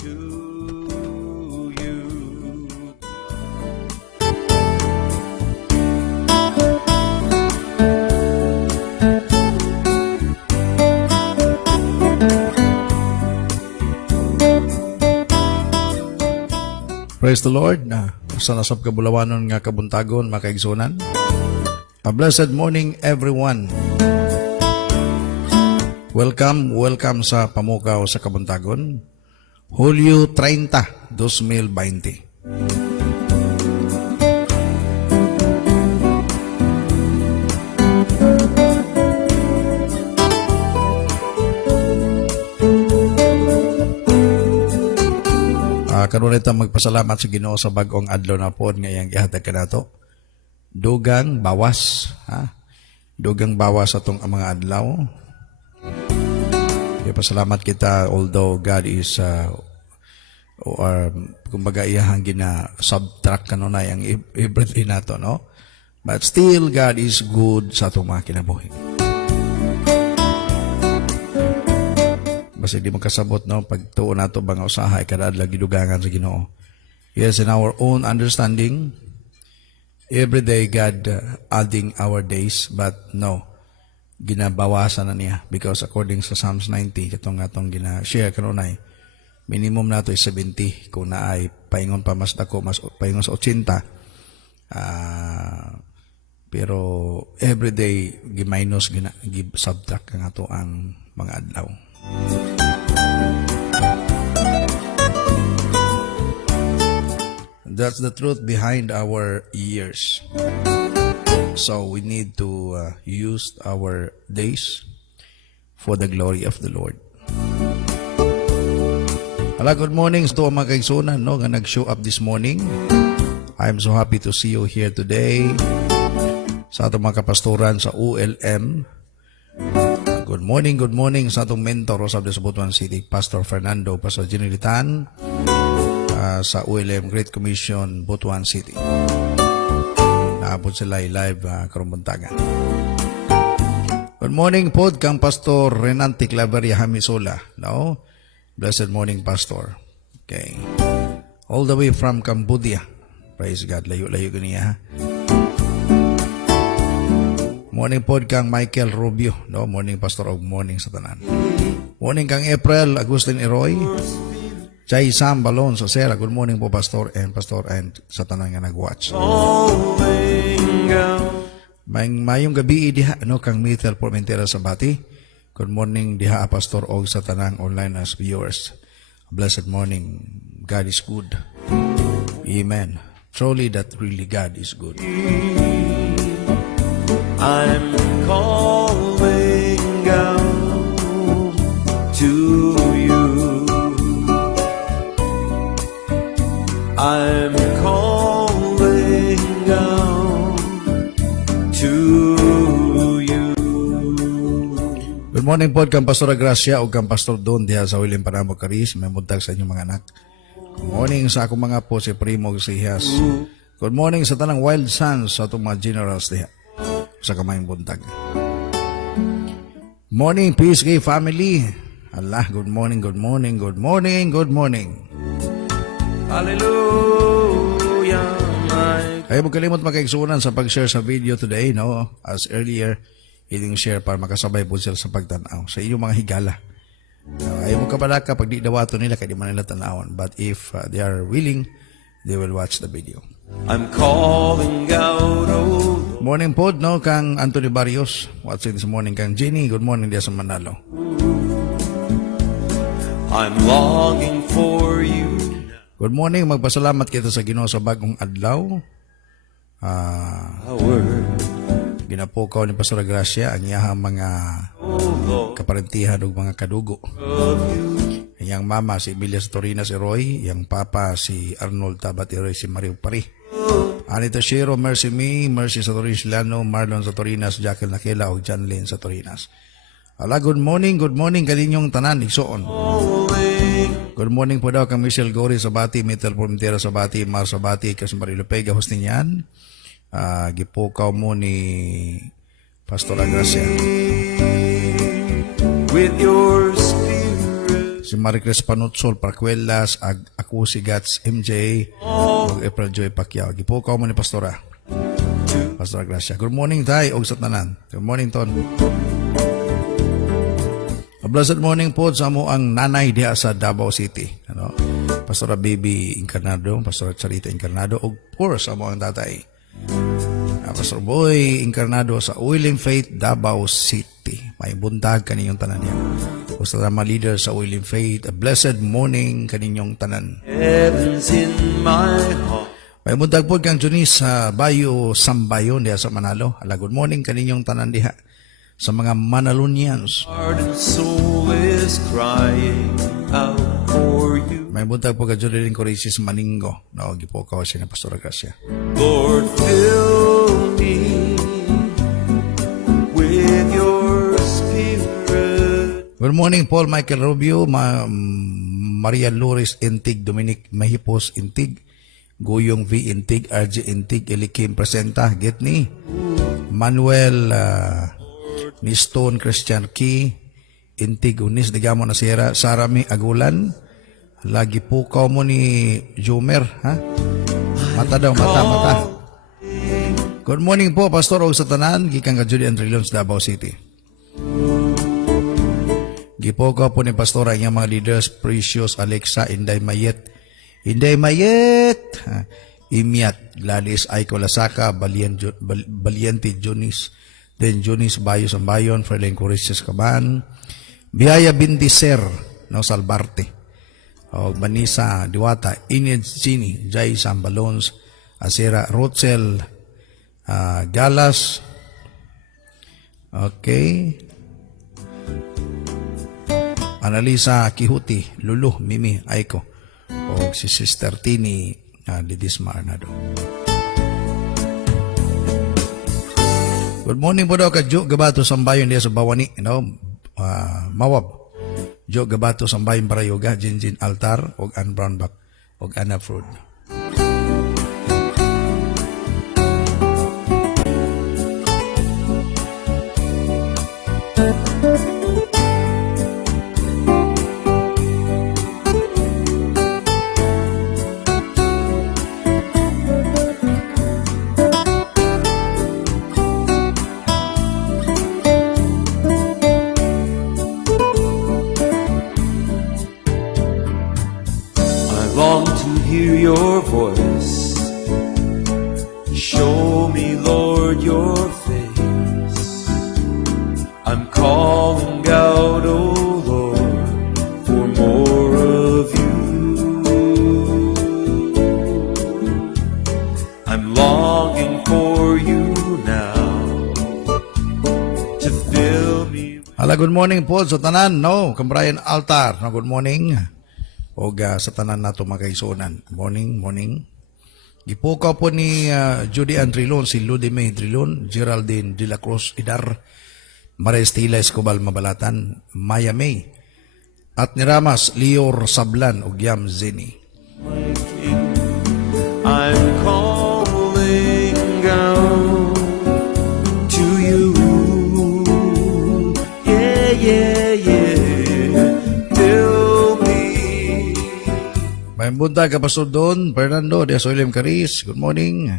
to you. Praise the Lord. Sa nasab kabulawanon nga kabuntagon, mga kaigsunan. A blessed morning, everyone. Welcome sa Pamukaw sa Kabuntagon. Hulyo 30, 2020. Karon ito magpasalamat sa Ginoo sa bag-ong adlaw na po ngayang gihatag kanato. Dugang bawas, Dugang bawas atong mga adlaw. Pasalamat kita although God is or kumbaga iyahang gina-subtract kanunay ang everything nato, no? But still God is good sa atong mga kinabuhi. Basta di magkasabot, no? Pagtuon nato bang usahay kada adlaw gidugangan sa Ginoo. Yes, in our own understanding, every day God adding our days, but no, ginabawasan na niya because according sa Psalms 90 katong gina-share kanunay, minimum nato is 70 kung naay paingon pa mas dako, mas paingon sa 80. Pero every day gi-minus gi-subtract nga to ang mga adlaw. That's the truth behind our years. So we need to use our days for the glory of the Lord. Hello, good morning to mga kaigsunan, no, nga nag-show up this morning. I'm so happy to see you here today. Sa atong mga kapastoran sa ULM. Good morning sa atong mentor sa Butuan City, Pastor Fernando, Pastor Generalitan, sa ULM Great Commission, Butuan City. Naabot sila live karumbuntagan. Good morning po kang Pastor Renante Claveria Hamisola, no? Blessed morning, Pastor. Okay. All the way from Cambodia. Praise God. Layo-layo ganiya, Morning po kang Michael Rubio, no? Morning, Pastor, og morning sa tanan. Morning kang April Agustin Eroy. Chay Sam Balon sa Sera. Good morning po, Pastor and sa tanan nga nag-watch. Mayong gabi diha, no, kang Mithel Formentera sa Bati. Good morning diha, Pastor, og sa tanang online as viewers. Blessed morning. God is good. Amen. Truly that really God is good. I'm calling out to you. I'm calling out to you. Good morning po kang Pastor Gracia o kang Pastor Don diha sa William Panamo Caris. May muntag sa inyong mga anak. Good morning sa akong mga po si Primo Sihas. Good morning sa tanang Wild Sons sa itong mga generals diha sa kamayang buntag. Morning, PSK family. Allah, good morning. Hallelujah. Ayaw mo kalimot makaigsunan sa pag-share sa video today, no? As earlier, iling share para makasabay po sila sa pagtanaw sa inyong mga higala. Ayaw mo kabalaka pag di dawato nila, kaya di man nila tanawon. But if they are willing, they will watch the video. I'm calling out, oh. Morning po, no, kang Anthony Barrios. Watching this morning kang Jenny. Good morning dia sa Manalo. I'm longing for you. Good morning, magpasalamat kita sa Ginoo sa bagong adlaw. Ginapukaw ni Pastor Gracia ang iyahang mga kaparentihan ug mga kadugo. Iyang mama si Emilia Torinas Eroy, iyang papa si Arnold Tabat Eroy, si Mario Pari. Anita Shiro, Mercy Me, Mercy sa Torinas Lano, Marlon sa Torinas, Jacqueline Nakela ug John Lynn sa Torinas. Ala, good morning kaninyong tanan igsoon. Good morning po daw kang Michelle Gori sa Bati, Mithel Formentera sa Bati, Mar sa Bati, Kas Marilo Pega, hosting yan. Gipukaw mo ni Pastor Agracia. With your spirit si Maricris Panutsol Parcuelas, ako si Gats MJ, ug April Joy Pacquiao. Gipukaw mo ni Pastora. Pastora Gracia. Good morning, Tay, og sa tanan. Good morning, Ton. A blessed morning po sa mo ang nanay diha sa Davao City. Ano? Pastora Baby Incarnado, Pastora Charita Incarnado, ug por sa mo ang tatay. Pastor Boy Incarnado sa Willing Faith, Davao City. May buntag kaninyong tanan niya. O sa mga leader sa Willing Faith, a blessed morning kaninyong tanan. Heaven's in my heart. May buntag po kang Junis sa Bayo Sambayon diha sa Manalo. Ala, good morning kaninyong tanan diha sa mga Manalonians. Heart and soul is crying out for you. May buntag po kang Julian Corisis Maningo. No, gipo ka siya na Pastora Gracia. Lord, fill me with your spirit. Good morning, Paul Michael Rubio, Maria Lourdes Intig, Dominic Mahipos Intig, Goyong V Intig, RJ Intig, Elikim Presenta, Getni, Manuel Niston Christian Key, Intig Unis, Digamo na Sierra, Sarami Agulan, lagi po ka mo ni Jumer, ha? Mata daw, mata. Good morning po, Pastor og sa tanan, gikan ka Julian Trillions, Davao City. Gipoka po ni Pastora ang mga leaders, Precious, Alexa, Inday Mayet, Imiat, Gladys, Aiko Lasaka, Valiente Junis, then Junis Bayo Sambayon, Freleng Corices Caban, Biyaya Bindiser, no, Salbarte, o Vanessa Diwata, Ined Chini, Jai Sambalons, Asera Rotsel, Galas, okay, Analisa Kihuti, Lulu, Mimi, Aiko, o si Sister Tini Lidisma Arnado. Good morning po daw ka Jo Gabato Sambayon diya sa Bawani, Mawab. Jo Gabato Sambayon Parayoga, Jinjin Altar, og Ann Brownback, og Anna Fruit. Long to hear your voice. Show me, Lord, your face. I'm calling out, oh Lord, for more of you. I'm longing for you now to fill me. Hala, good morning po sa tanan, no? Kambrayan Altar, no? Good morning. O sa tanan nato magkaisunan. Morning. Gipukaw po ni Judy Ann Trilon, si Ludime Trilon, Geraldine De La Cruz Idar, Maria Estila Escobal Mabalatan, Maya May, at ni Ramas, Lior Sablan, o Yam Zeni. My King, I'm calling out to you. Yeah. Fill me. May buntag ka Pastor Don Fernando de Soilem Caris. Good morning.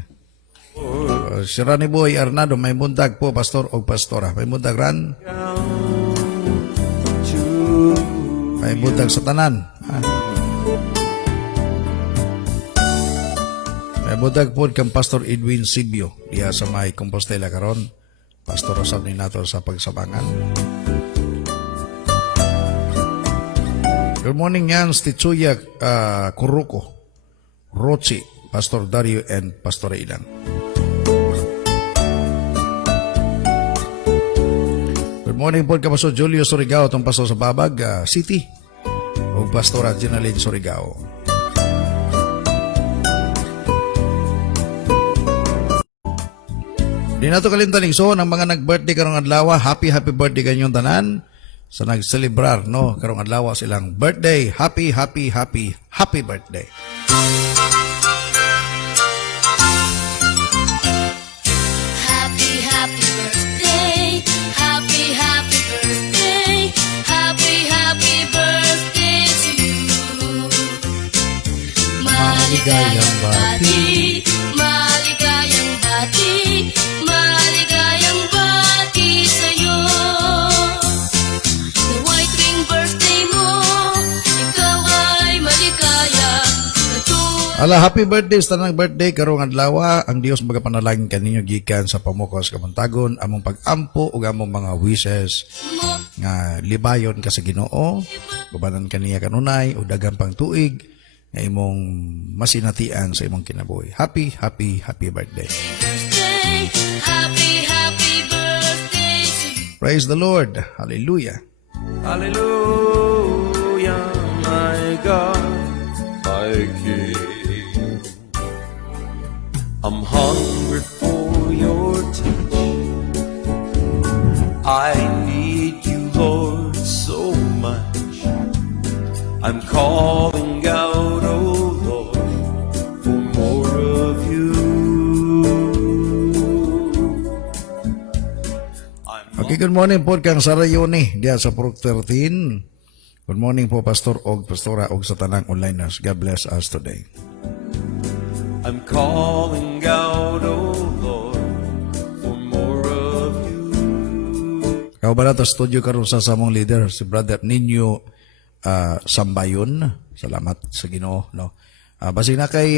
Si Rani Boy Arnado, may buntag po Pastor o Pastora. May buntag Ran. May buntag sa tanan. May buntag po kang Pastor Edwin Sibio diya sa may Compostela karon. Pastor usab ni nato sa pagsabangan. Good morning yan, Stitsuya Kuruko, Rochi, Pastor Dario, and Pastor Ilan. Good morning po ka Pastor Julio Surigao, itong Pastor sa Babag City, o Pastora Ginaline Surigao. Di na ito kalintanig. So, ng mga nag-birthday karong adlaw, happy birthday kanyong tanan. Sa nag-celebrar, no? Karong adlaw silang birthday. Happy birthday. Happy birthday. Happy birthday. Happy birthday maligayang bati. Maligayang bati, maligayang bati sa'yo. Nawa'y tuwing birthday mo, ikaw ay maligaya. Ala, happy birthday sa tanang birthday karong adlaw. Ang Dios magapanalangin kaninyo gikan sa pamukos kamuntagon, among pag-ampo ug among mga wishes nga libayon ka sa Ginoo, gubanan kaniya kanunay o daghang pang tuig nga imong masinatian sa imong kinabuhi. Happy birthday. Happy, happy birthday to you. Praise the Lord. Hallelujah. Hallelujah, my God, my King. I'm hungry for your touch. I need you, Lord, so much. I'm calling out, oh Lord, for more of you. Okay, good morning po kang Sarayoni diya sa Purok 13. Good morning po Pastor og Pastora og sa tanang onliners. God bless us today. I'm calling out, oh Lord, for more of you. Kao ba nato studio karon sa samong leader si Brother Ninyo Sambayon. Salamat sa Ginoo, no. Basi na kay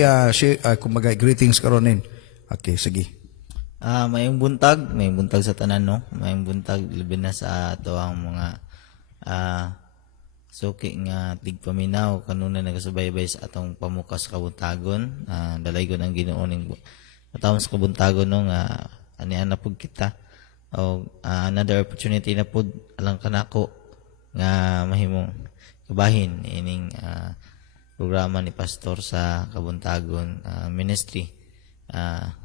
kumaga greetings karonin. Okay, sige. Mayong buntag sa tanan, no. Mayong buntag labi na sa ato ang mga suki nga tigpaminaw kanuna nagasubaybay sa atong pamukas kabuntagon. Dalaygon ang Ginoo ning atawon sa kabuntagon, no, nga aniana pud kita o another opportunity na pud alang kanako nga mahimong kabahin ining programa ni Pastor sa Kabuntagon Ministry.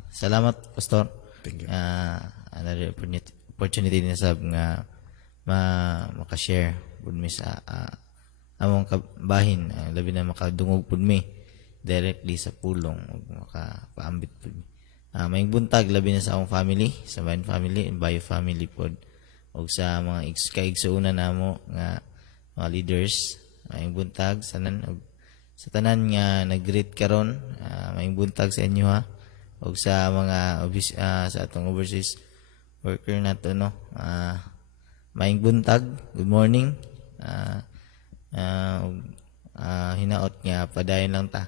Salamat Pastor. Thank you. Another opportunity na sab nga makashare pud mi sa among kabahin, labi na makadungog pud mi directly sa pulong ug makapaambit pud mi. May buntag labi na sa akong family, sa Bayan family and Bayo family pod ug sa mga kaigsuonan namo nga mga leaders. May buntag sa tanan nga nag-greet karon. May buntag sa inyo ha. Ug sa mga sa atong overseas worker nato, no. May buntag, good morning. Hinaot nga padayon lang ta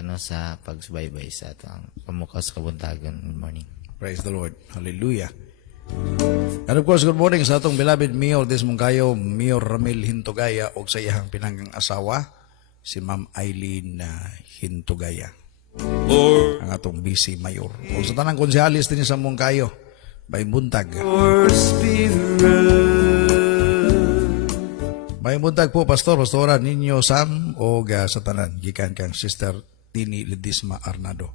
no sa pagsubaybay sa atong pamukas kabuntagon. Good morning. Praise the Lord. Hallelujah. And of course, good morning sa atong beloved Mayor Desmoncayo, Mayor Ramil Hintugaya o sa iyang pinanggang asawa, si Ma'am Eileen Hintugaya. Lord, Ang atong busy mayor. O sa tanang konsehalis din sa Mongkayo, may buntag. your Spirit. May buntag po, Pastora Ninyo Sam o sa tanan, gikan kang Sister Tini Ledisma Arnado.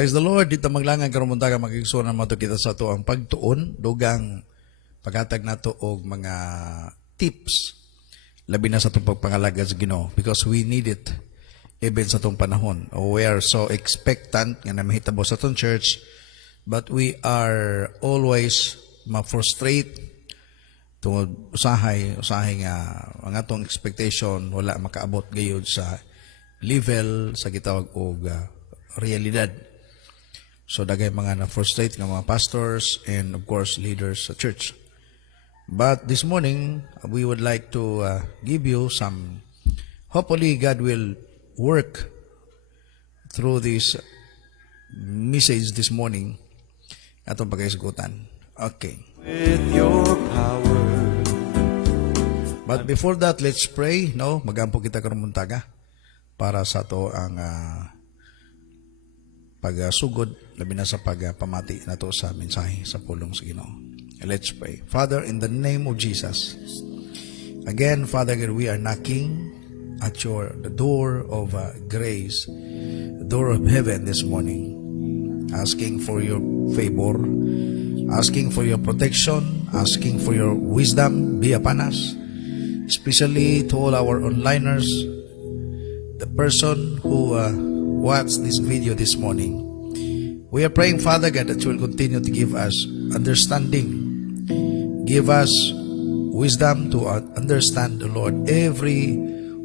Praise the Lord. Dito maglangan karon muntaga magigsunan mo to kita sa to ang pagtuon dugang paghatag nato og mga tips labi na sa itong pagpangalaga sa Ginoo because we need it even sa itong panahon. We are so expectant nga na mahitabo sa itong church but we are always ma-frustrate tungod usahay nga ang atong expectation wala makaabot gayud sa level sa gitawag og realidad. So dagay mga na-frustrate ng mga pastors and of course leaders sa church. But this morning, we would like to give you some, hopefully God will work through this message this morning atong pagkaisgutan. Okay. with your power. But before that, let's pray, no? Magampo kita karon muntaga para sa to ang pagsugod labi na sa pagpamati nato sa mensahe sa pulong sa Ginoo. Let's pray. Father, in the name of Jesus, again, Father God, we are knocking at the door of grace, the door of heaven this morning, asking for your favor, asking for your protection, asking for your wisdom be upon us, especially to all our onliners, the person who watched this video this morning. We are praying, Father God, that you will continue to give us understanding, give us wisdom to understand, the Lord, every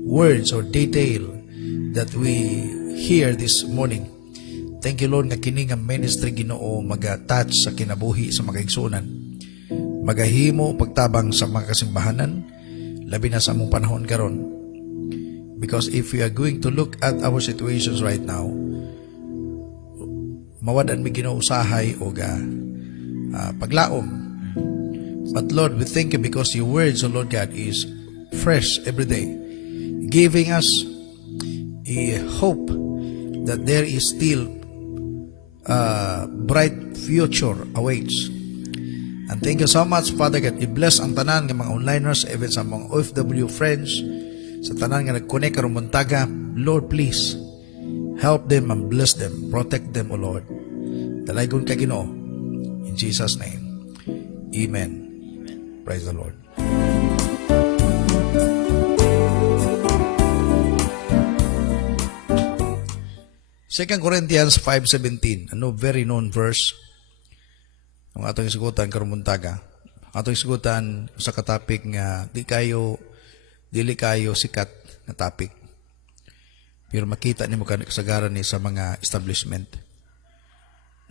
words or detail that we hear this morning. Thank you, Lord, nga kini nga ministry Ginoo maga-touch sa kinabuhi sa mga igsunan, magahimo pagtabang sa mga kasimbahanan, labi na sa among panahon karon. Because if we are going to look at our situations right now, mawadan mi Ginoo usahay o paglaom. But Lord, we thank you because your words, O Lord God, is fresh every day, giving us a hope that there is still a bright future awaits. And thank you so much, Father God. I-bless ang tanan ng mga onliners, even sa mga OFW friends, sa tanan nga nag-connect karong muntaga. Lord, please, help them and bless them. Protect them, O Lord. Dalaygon ka Ginoo. In Jesus' name. Amen. Praise the Lord. Second Corinthians 5:17, ano very known verse. Ang atong isugutan karong muntaga. Atong isugutan sa katapik nga dili kayo sikat na topic. Pero makita nimo kasagaran ni sa mga establishment.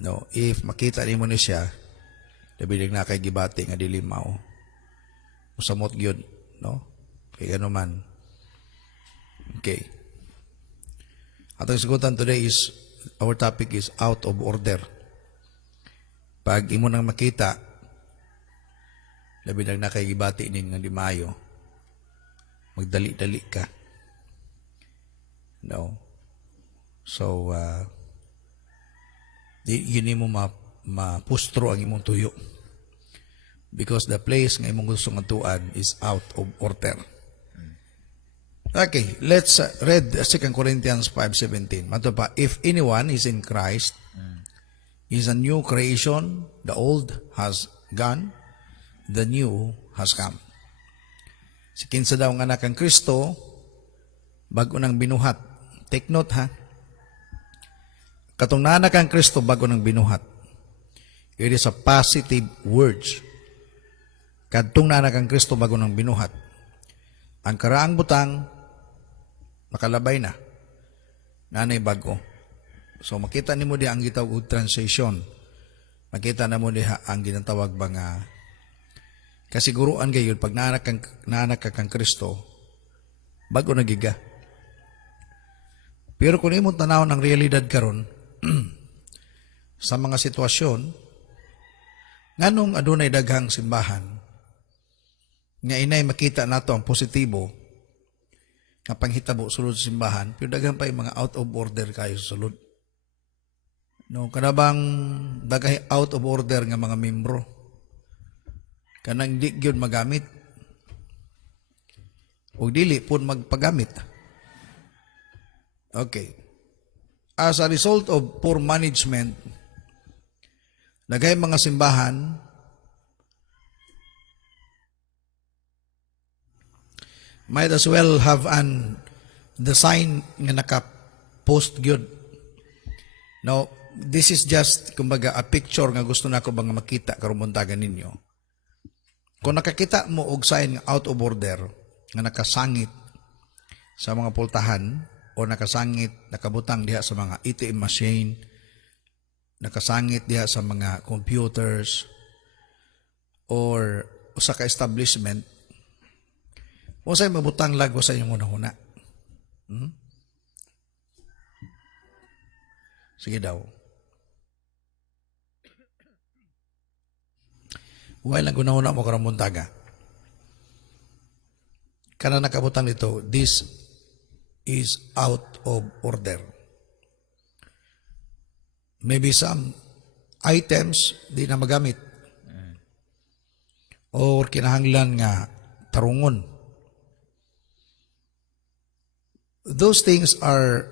No, if makita nimo ni siya, labi na kay gibati nga dili mao. Usamot gyud, no? Kay ano man. Okay. Atong isugutan today is, our topic is out of order. Pag imo nang makita, labi na kay gibati ning nga di maayo, magdali-dali ka. No. So, yun mo mapustro ang imong tuyo. Because the place nga imong gusto nga tuan is out of order. Okay, let's read 2 Corinthians 5:17. Mato pa, if anyone is in Christ, is a new creation, the old has gone, the new has come. Si kinsa daw nga anak ng Kristo, bago nang binuhat. Take note ha. Katong naanak ang Kristo bago nang binuhat. It is a positive words. Katong naanak ang Kristo bago nang binuhat. Ang karaang butang, makalabay na. Nanay bago. So makita nimo di ang gitawag transition. Makita na mo diha ang ginatawag ba nga kasiguruan gayud pag naanak ka kang Kristo bago nagiga. Pero kung imo tanawon ang realidad karon sa mga sitwasyon nganong adunay daghang simbahan nga inay makita nato ang positibo nga panghitabo sulod sa simbahan, pero daghan pa yung mga out of order kayo sa sulod. No, kanabang daghay out of order nga mga membro. Kanang di gyud magamit. O dili pun magpagamit. Okay. As a result of poor management, daghay mga simbahan might as well have the sign nga naka-post gyud. Now, this is just, kumbaga, a picture nga gusto na ko bang makita karong buntagan ninyo. Kung nakakita mo og sign out of order nga nakasangit sa mga pultahan o nakasangit, nakabutang diha sa mga ATM machine, nakasangit diha sa mga computers or sa ka-establishment, o sa'y mabutang lag sa inyong una-una. Sige daw. Huwag lang gunahuna mo karang muntaga. Kana nakabutan dito, this is out of order. Maybe some items di na magamit. Or kinahanglan nga tarungon. Those things are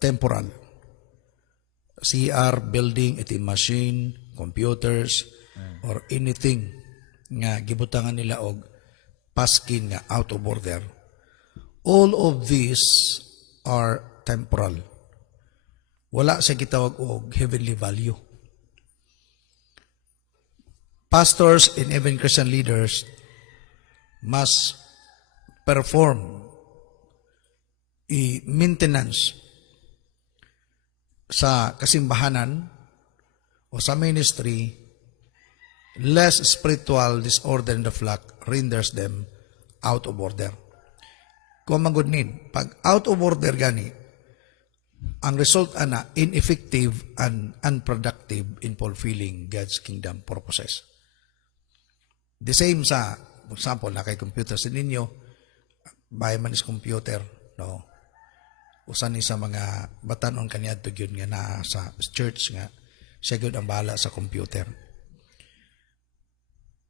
temporal. CR, building, itim machine, computers, or anything nga gibutangan nila og paskin nga out of order. All of these are temporal. Wala sa gitawag og heavenly value. Pastors and even Christian leaders must perform maintenance sa kasimbahanan o sa ministry, less spiritual disorder in the flock renders them out of order. Kung magudnin, pag out of order gani, ang result ana ineffective and unproductive in fulfilling God's kingdom purposes. The same sa, for example, na kay computer sa ninyo, bahay man is computer, no? Usan ni sa mga batanon kaniadto gyud nga na sa church nga siya gyud ang bahala sa computer.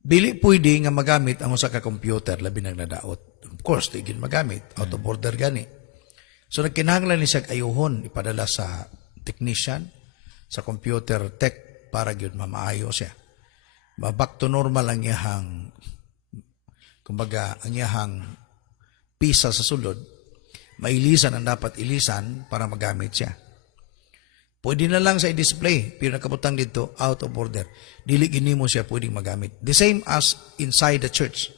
Dili pwede nga magamit ang usa ka computer labi nang nadaot. Of course, di gyud magamit, out of order gani. So nagkinahanglan ni siya ayuhon ipadala sa technician, sa computer tech para gyud mamaayo siya. Back to normal ang iyahang, kumbaga, ang iyahang pisa sa sulod, mailisan ang dapat ilisan para magamit siya. Pwede na lang sa i-display, pero nakabutang dito, out of order. Dili gini mo siya pwedeng magamit. The same as inside the church.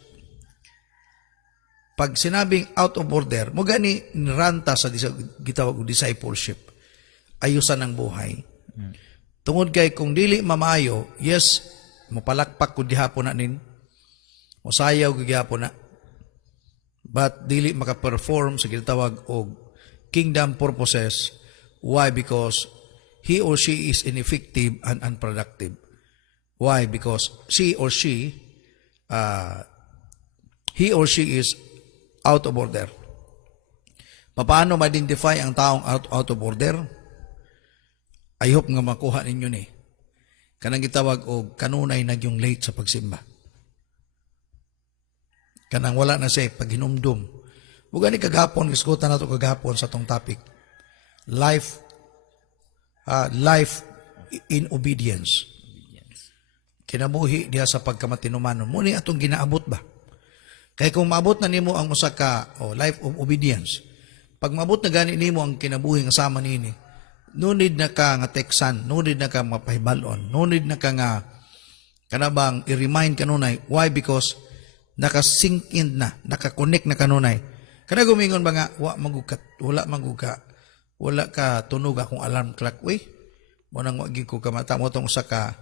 Pag sinabing out of order, mo gani niranta sa gitawag discipleship, ayusan ang buhay. Tungod kay kung dili mamaayo, yes, mapalakpak ko dihapon na nin, musayaw ko gihapon na, but dili makaperform sa gitawag og kingdom purposes. Why? Because he or she is ineffective and unproductive. Why? Because he or she is out of order. Paano ma-identify ang taong out of order? I hope nga makuha ninyo ni. Kanang gitawag og kanunay nagyong late sa pagsimba. Kanang wala na siya paghinumdum. Buga ni kagapon, iskutan na ito kagapon sa tong topic. Life in obedience. Kinabuhi diya sa pagkamatinumanon. Muni atong ginaabot ba? Kaya kung maabot na nimo ang usa ka life of obedience, pag maabot na gani nimo ang kinabuhi nga sama nini, no need na ka nga teksan, no need na ka mapahibalon, no need na ka nga kanabang i-remind kanunay. Why? Because naka-sink in na, naka-connect na kanunay. Kana gumingon ba nga, wala ka tunog akong alarm clock. Uy, mo nang wagi ko kamata mo tong usa ka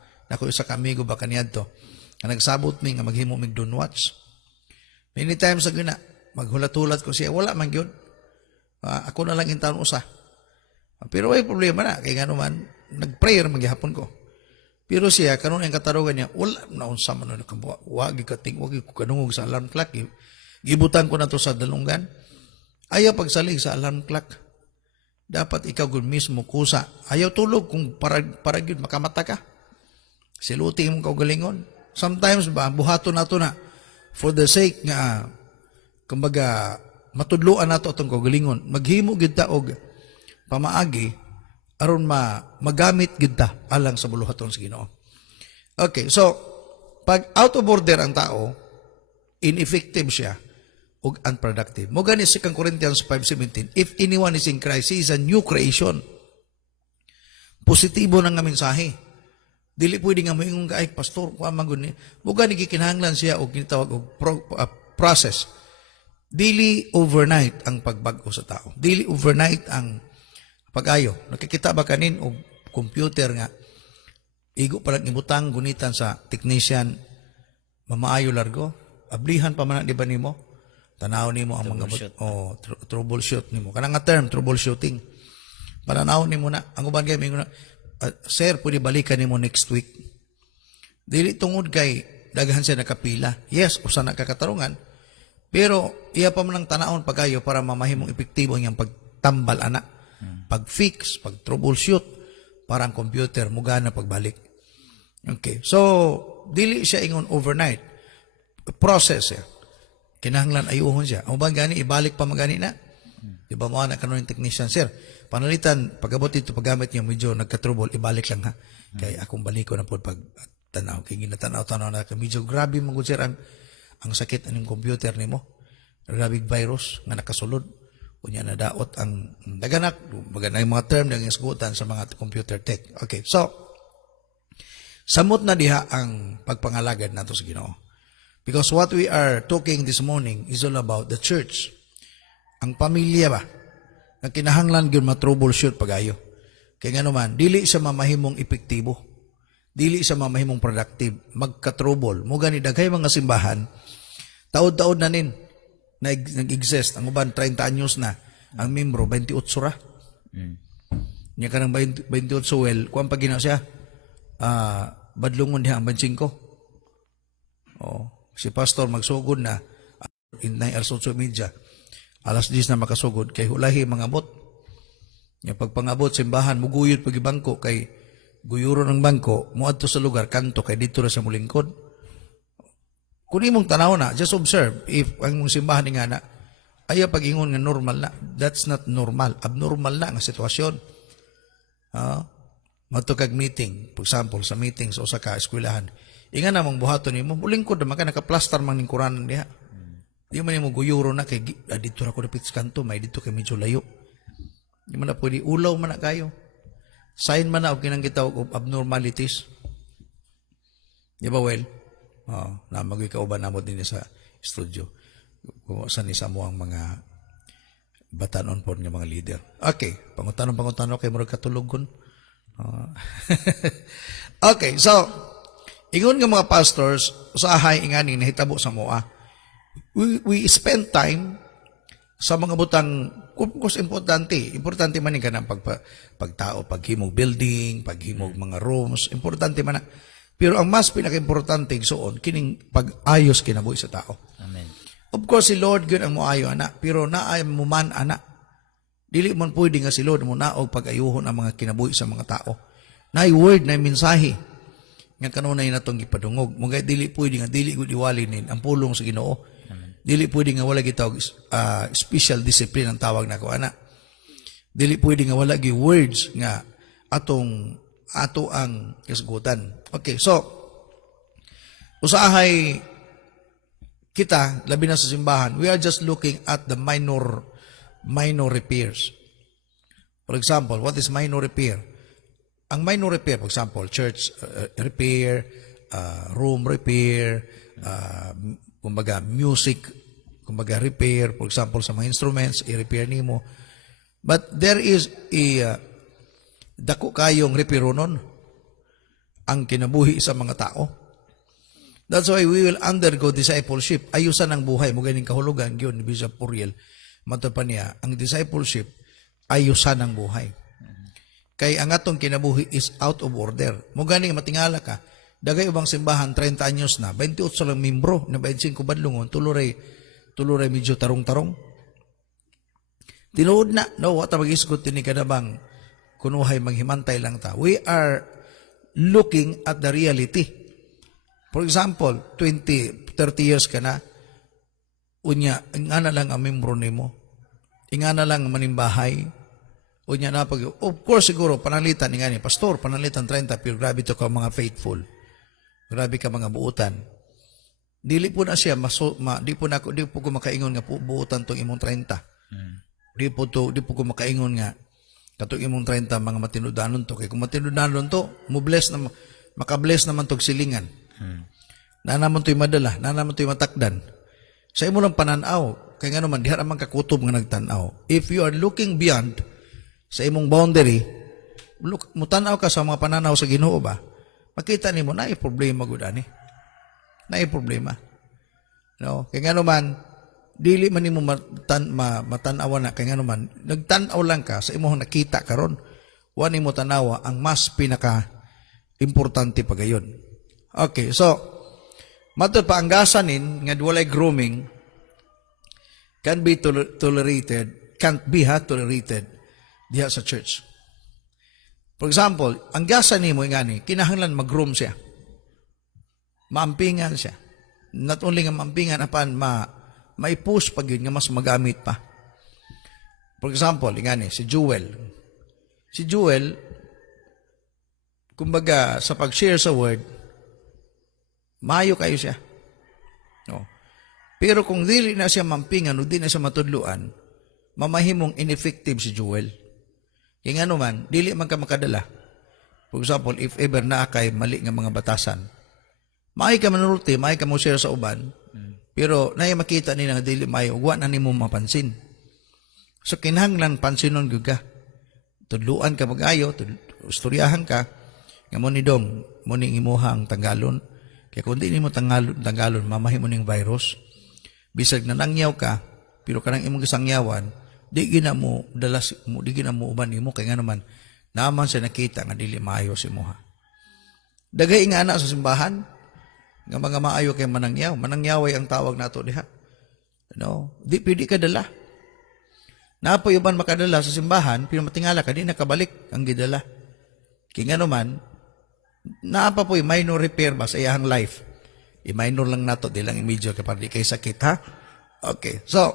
amigo ba kaniyadto. Nga nagsabot mi nga maghimo mig don't watch. Many times sa gina, maghulat-hulat ko siya, wala man yun. Ako na lang intaon usa. Pero ay problema na, kaya nga naman, nag-prayer maghihapon ko. Pero siya, kanon ang katarugan niya, wala na unsa man na nakabuha. Wagi ko kanungog sa alarm clock. Gibutan ko na to sa dalunggan. Ayaw pagsalig sa alarm clock. Dapat ikaw gud mismo kusa. Ayaw tulog kung para yun makamata ka. Siluti mong kaugalingon. Sometimes ba, buhato na to na. For the sake nga, kumbaga, matudluan na to itong kaugalingon. Maghimo gid ta og pamaagi aron magamit gid ta alang sa buluhaton sa Ginoo. Okay, so pag out of order ang tao, ineffective siya ug unproductive. Mo gani sa 2 Corinthians 5:17, if anyone is in Christ, he is a new creation. Positibo nang nga mensahe. Dili pwede nga moingon ka ay pastor, kuha man gud ni. Mo gani gikinahanglan siya og ginatawag og process. Dili overnight ang pagbag-o sa tao. Dili overnight ang pag-ayo. Nakikita ba kanin og computer nga igo pa lang ibutang gunitan sa technician mamaayo largo. Ablihan pa man di ba nimo? Tanaw nimo ang mga troubleshoot nimo. Kanang nga term troubleshooting. Pananaw nimo na ang uban kay mingon na sir, pwede balikan nimo next week. Dili tungod kay daghan siya nakapila. Yes, usa na kakatarungan. Pero iya pa man ang tanaon pagayo para mamahimong epektibo niyang pagtambal ana, pag-fix, pag-troubleshoot para ang computer mugana pagbalik. Okay. So, dili siya ingon overnight. Process siya. Kinahanglan ayuhon siya. Ang bang gani ibalik pa magani na? Di ba mo na kanon yung technician, sir? Panalitan, pag-abot dito, paggamit niya medyo nagka-trouble, ibalik lang ha. Kaya akong balik ko na po pag tanaw. Kaya ginatanaw-tanaw na medyo grabe mga sir ang sakit ng computer ni mo. Grabe virus nga nakasulod. Kunya na daot ang daganak. Maganda yung mga term na isgutan sa mga computer tech. Okay, so samot na diha ang pagpangalagad nato sa Ginoo. Because what we are talking this morning is all about the church. Ang pamilya ba? Na kinahanglan gyud ma-troubleshoot pagayo. Kaya nga naman, dili siya mamahimong epektibo. Dili siya mamahimong productive. Magka-trouble. Mo gani daghay mga simbahan, taod-taod na nin nag-exist. Ang uban 30 anyos na. Ang membro 28 ra. Nya kanang 28 well, kuan pa gina siya. Badlungon diha ang 25. Oh, si pastor magsugod na in 9 alas 8:30. Alas 10 na makasugod kay hulahi mga bot. Nya pagpangabot simbahan muguyod pag bangko kay guyuro ng bangko muadto sa lugar kanto kay dito ra sa mulingkod. Kung imong tanaw na, just observe if ang mong simbahan nga na ayaw pag-ingon nga normal na. That's not normal. Abnormal na ang sitwasyon. Matukag meeting, for example, sa meeting sa usa ka eskwelahan. Inga namang buhaton nimo, mulingkod naman ka naka-plaster man ning kuranan diha. Di man nimo guyuro na kay dito ra ko dapit sa kanto, may dito kay medyo layo. Di man na pwede ulaw man na kayo. Sign man na og kinang gitawag og abnormalities. Di ba well? Na magoy kauban namo din sa studio. Kung saan isa mo ang mga batanon po ng mga leader. Okay, pangutanong kay murag katulugon. Okay, so ingon nga mga pastors usahay ingani nahitabo sa moa. We spend time sa mga butang kung importante man nga ng pagtao, paghimog building, paghimog mga rooms, importante man na. Pero ang mas pinaka-importante soon, kining pag-ayos kinabuhi sa tao. Amen. Of course, si Lord yun ang muayo, anak. Pero naay mo man, anak. Dili man pwede nga si Lord mo naog pag-ayuhon ang mga kinabuhi sa mga tao. Naay word, naay mensahe. Nga kanunay na itong ipadungog. Mga dili pwede nga, dili ko diwalinin ang pulong sa Ginoo. Dili pwede nga wala gitawag special discipline ang tawag na ko, anak. Dili pwede nga wala gi words nga ato ang kasgutan. Okay, so usahay kita labi na sa simbahan, we are just looking at the minor repairs. For example, what is minor repair? Ang minor repair, for example, church repair, room repair, kumbaga music, kumbaga repair, for example, sa mga instruments, i-repair nimo. But there is a dako kayong repaironon ang kinabuhi sa mga tao. That's why we will undergo discipleship. Ayusan ang buhay. Mo ganing kahulugan yun ni Bishop Puriel. Mata pa niya, ang discipleship, ayusan ang buhay. Kay ang atong kinabuhi is out of order. Mo ganing matingala ka, dagay ubang simbahan, 30 anyos na, 28 lang membro, na 25 badlungon, tuluray medyo tarong-tarong. Tinuod na, no, wata mag-isgot ni kadabang kunuhay manghimantay lang ta. We are looking at the reality. For example, 20, 30 years ka na, unya, ingana lang ang membro nimo, ingana lang ang manimbahay, unya na pag, of course siguro, panalitan ingani, pastor, panalitan 30, pero grabe to ka mga faithful. Grabe ka mga buutan. Dili po na siya, di po ko makaingon nga buutan tong imong 30. Di po ko makaingon nga, katong imong 30 mga matinudanon to. Kaya kung matinudanon to, makabless naman tog silingan. Na naman to'y madala, na naman to'y matakdan. Sa imo lang pananaw, kaya nga naman, diha naman kakutob nga nagtanaw. If you are looking beyond sa imong boundary, mutanaw ka sa mga pananaw sa Ginoo ba? Makita nimo na problema gud ani. Na problema. No, kaya nga naman dili man nimo matanaw na kaya nga naman nagtanaw lang ka sa imong nakita karon. Wa nimo tanawa ang mas pinaka importante pagayon. Okay, so Matod pa ang gasanin nga walay grooming can't be tolerated diha sa church. For example, ang gasanin mo ngani kinahanglan mag-groom siya. Maampingan siya. Not only nga maampingan apan maipus pag yun nga mas magamit pa. For example, ngani si Jewel. Si Jewel kumbaga sa pag-share sa word maayo kayo siya. No. Pero kung dili na siya mampingan o di na siya matudluan, mamahimong ineffective si Jewel. Kaya nga naman, dili man ka makadala. For example, if ever na kay mali nga mga batasan, maay ka manulti, maay ka mo share sa uban, pero naay makita nila nga dili maayo, ugwa na nimo mapansin. So kinahanglan pansinon gyud ka. Tudluan ka mag-ayo, istoryahan ka, nga mo ni dong, mo ning imuha ang tanggalon. Kaya kung di mo tanggalon, mamahimo ning virus. Bisag na nangyaw ka, pero kanang imong gisangyawan, di gina mo uban nimo kay nga naman naman siya nakita nga dili maayo si moha. Dagay nga ana sa simbahan nga mga maayo kay manangyaway ang tawag nato diha. No, di pwede ka dala. Napoy uban makadala sa simbahan, pero matingala ka di nakabalik ang gidala. Kay nga naman naapa po'y minor repair ba sa iyang life. I-minor lang nato, di lang i-major kapag di kayo sakit, ha? Okay, so,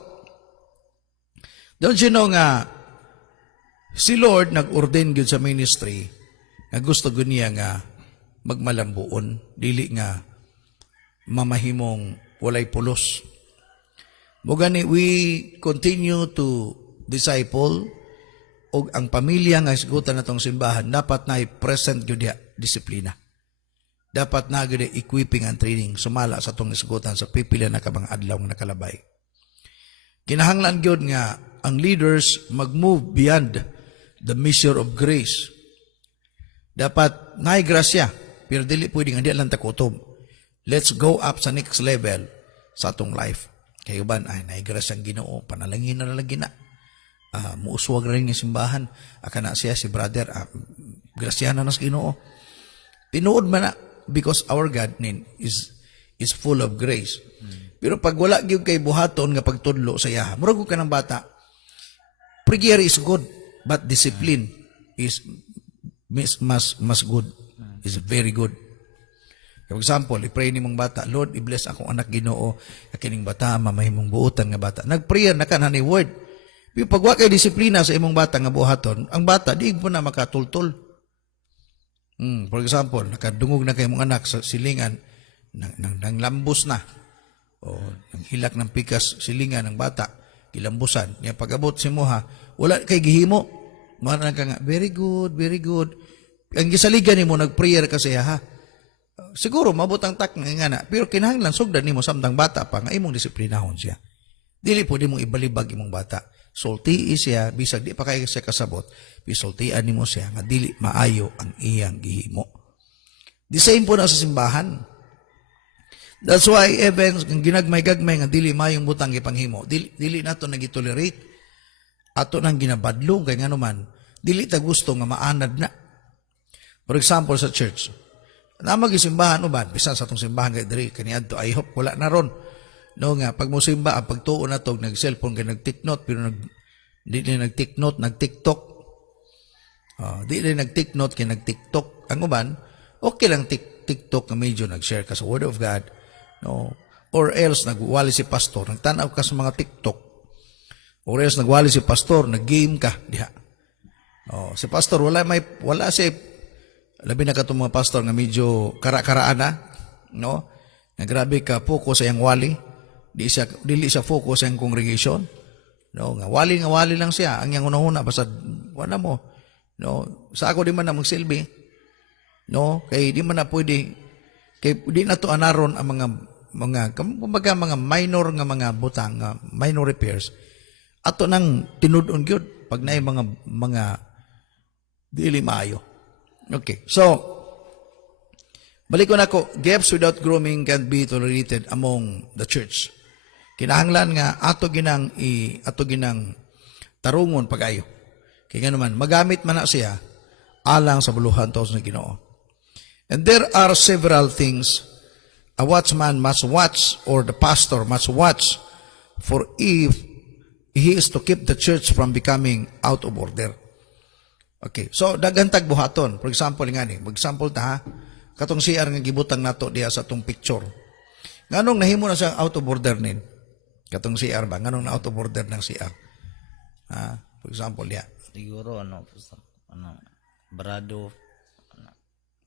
don't you know nga, si Lord nag-ordain gyud sa ministry, nga gusto gyud niya nga magmalambuon, dili nga mamahimong walay pulos. Mugani, we continue to disciple, o ang pamilya nga isgutan natong simbahan, dapat na i-present gyud disiplina. Dapat na gyud equipping and training sumala sa tong isgutan sa pipila na ka mga adlaw nga nakalabay. Kinahanglan gyud nga ang leaders mag-move beyond the measure of grace. Dapat naay grasya, pero dili pwede nga di lang takutob. Let's go up sa next level sa atong life. Kay uban ay naay grasya ang Ginoo, panalangin na lang gina. Muuswag rin yung simbahan. Aka na siya, si brother, grasyahan na sa Ginoo. Tinuod man na, because our God is full of grace. Pero pag wala gyud kay buhaton nga pagtudlo sa iya, murag ka ng bata, prayer is good, but discipline is mas good, is very good. For example, i-pray ni mong bata, Lord, i-bless akong anak Ginoo, kining bata, mamahimong buutan nga bata. Nag-prayer na ka na ni word. Pero pag wa kay disiplina sa imong bata nga buhaton, ang bata di po na makatultol. For example, nakadungog na kay imong anak sa silingan, nang lambos na. O nang hilak ng pikas silingan ng bata, gilambusan. Nga pag-abot si moha, wala kay gihimo. Mana ka nga, very good, very good. Ang gisaligan nimo nag-prayer kasi ha. Siguro mabot ang tak nga na, pero kinahanglan sugdan nimo samtang bata pa nga imong disiplinahon siya. Dili po di mong ibalibag imong bata. Sulti siya, bisag di pa kayo siya kasabot, bisultian nimo siya nga dili maayo ang iyang gihimo. The same po na sa simbahan. That's why even kung ginagmay-gagmay nga dili mayong butang ipanghimo, dili nato nagitolerate. Ato nang ginabadlong kay nganuman, dili ta gusto nga maanad na. For example sa church, na magisimbahan uban, bisan sa atong simbahan kay diri kaniadto, I hope wala na ron. No nga pag mo simba ang pagtuon nato nag-cellphone kay nag-take note pero di nag-take note, nag-TikTok. Di nag-take note kay nag-TikTok. Ang uban, okay lang TikTok nga medyo nag-share ka sa Word of God, no? Or else nagwali si pastor, nagtanaw ka sa mga TikTok. Or else nagwali si pastor, nag-game ka diha. Si pastor wala si labi na katong mga pastor nga medyo kara-karaan na, no? Nga grabe ka focus sa iyang wali. Dili siya focus sa iyang congregation. No, nga wali lang siya. Ang iyang unahuna basta wala mo. No, sa ako di man na magsilbi. No, kay di man na pwede kay di na to anaron ang mga minor nga mga butang, minor repairs. Ato nang tinudon gyud pag naay mga dili maayo. Okay. So balik ko na ko, gifts without grooming can be tolerated among the church. Kinahanglan nga ato ginang tarungon pag-ayo. Kaya naman, magamit man na siya alang sa buluhan taos na Ginoo. And there are several things a watchman must watch, or the pastor must watch, for if he is to keep the church from becoming out of order. Okay, so dagantag buhaton. For example, nga ni, example ta ha, katong CR nga gibutang nato diha sa tong picture. Nganong nahimo na siyang out of order nin? Katong CR ba? Nganong na out of order ng CR? For example, ya. Siguro, barado,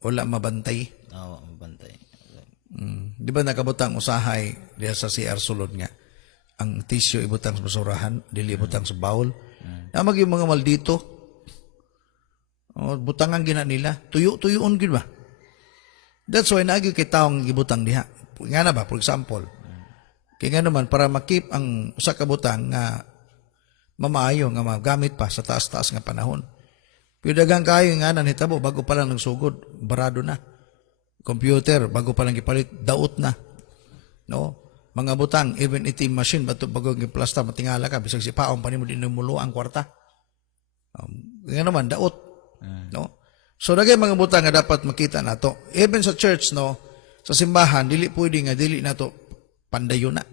Wala mabantay. mabantay. Di ba nakabutang usahay diha sa CR sulod nga? Ang tissue ibutang sa basurahan, dili ibutang sa bowl. Namag yung mga maldito. Butangan gina nila. Tuyo-tuyoon gid ba? That's why naagi kay taong gibutang diha. Nga na ba, for example, kaya nga naman, para makip ang usa ka butang nga mamaayo nga magamit pa sa taas-taas nga panahon. Pero dagang kayo nga nanhitabo, bago pa lang nagsugod, barado na. Computer, bago pa lang ipalit, daot na. No? Mga butang, even ATM machine, bago giplasta, matingala ka, bisag si paong pa ni mo din mulu ang kwarta. Kaya naman, daot. No? So, dagay mga butang nga dapat makita na to. Even sa church, no, sa simbahan, dili pwede nga, dili na to pandayo na.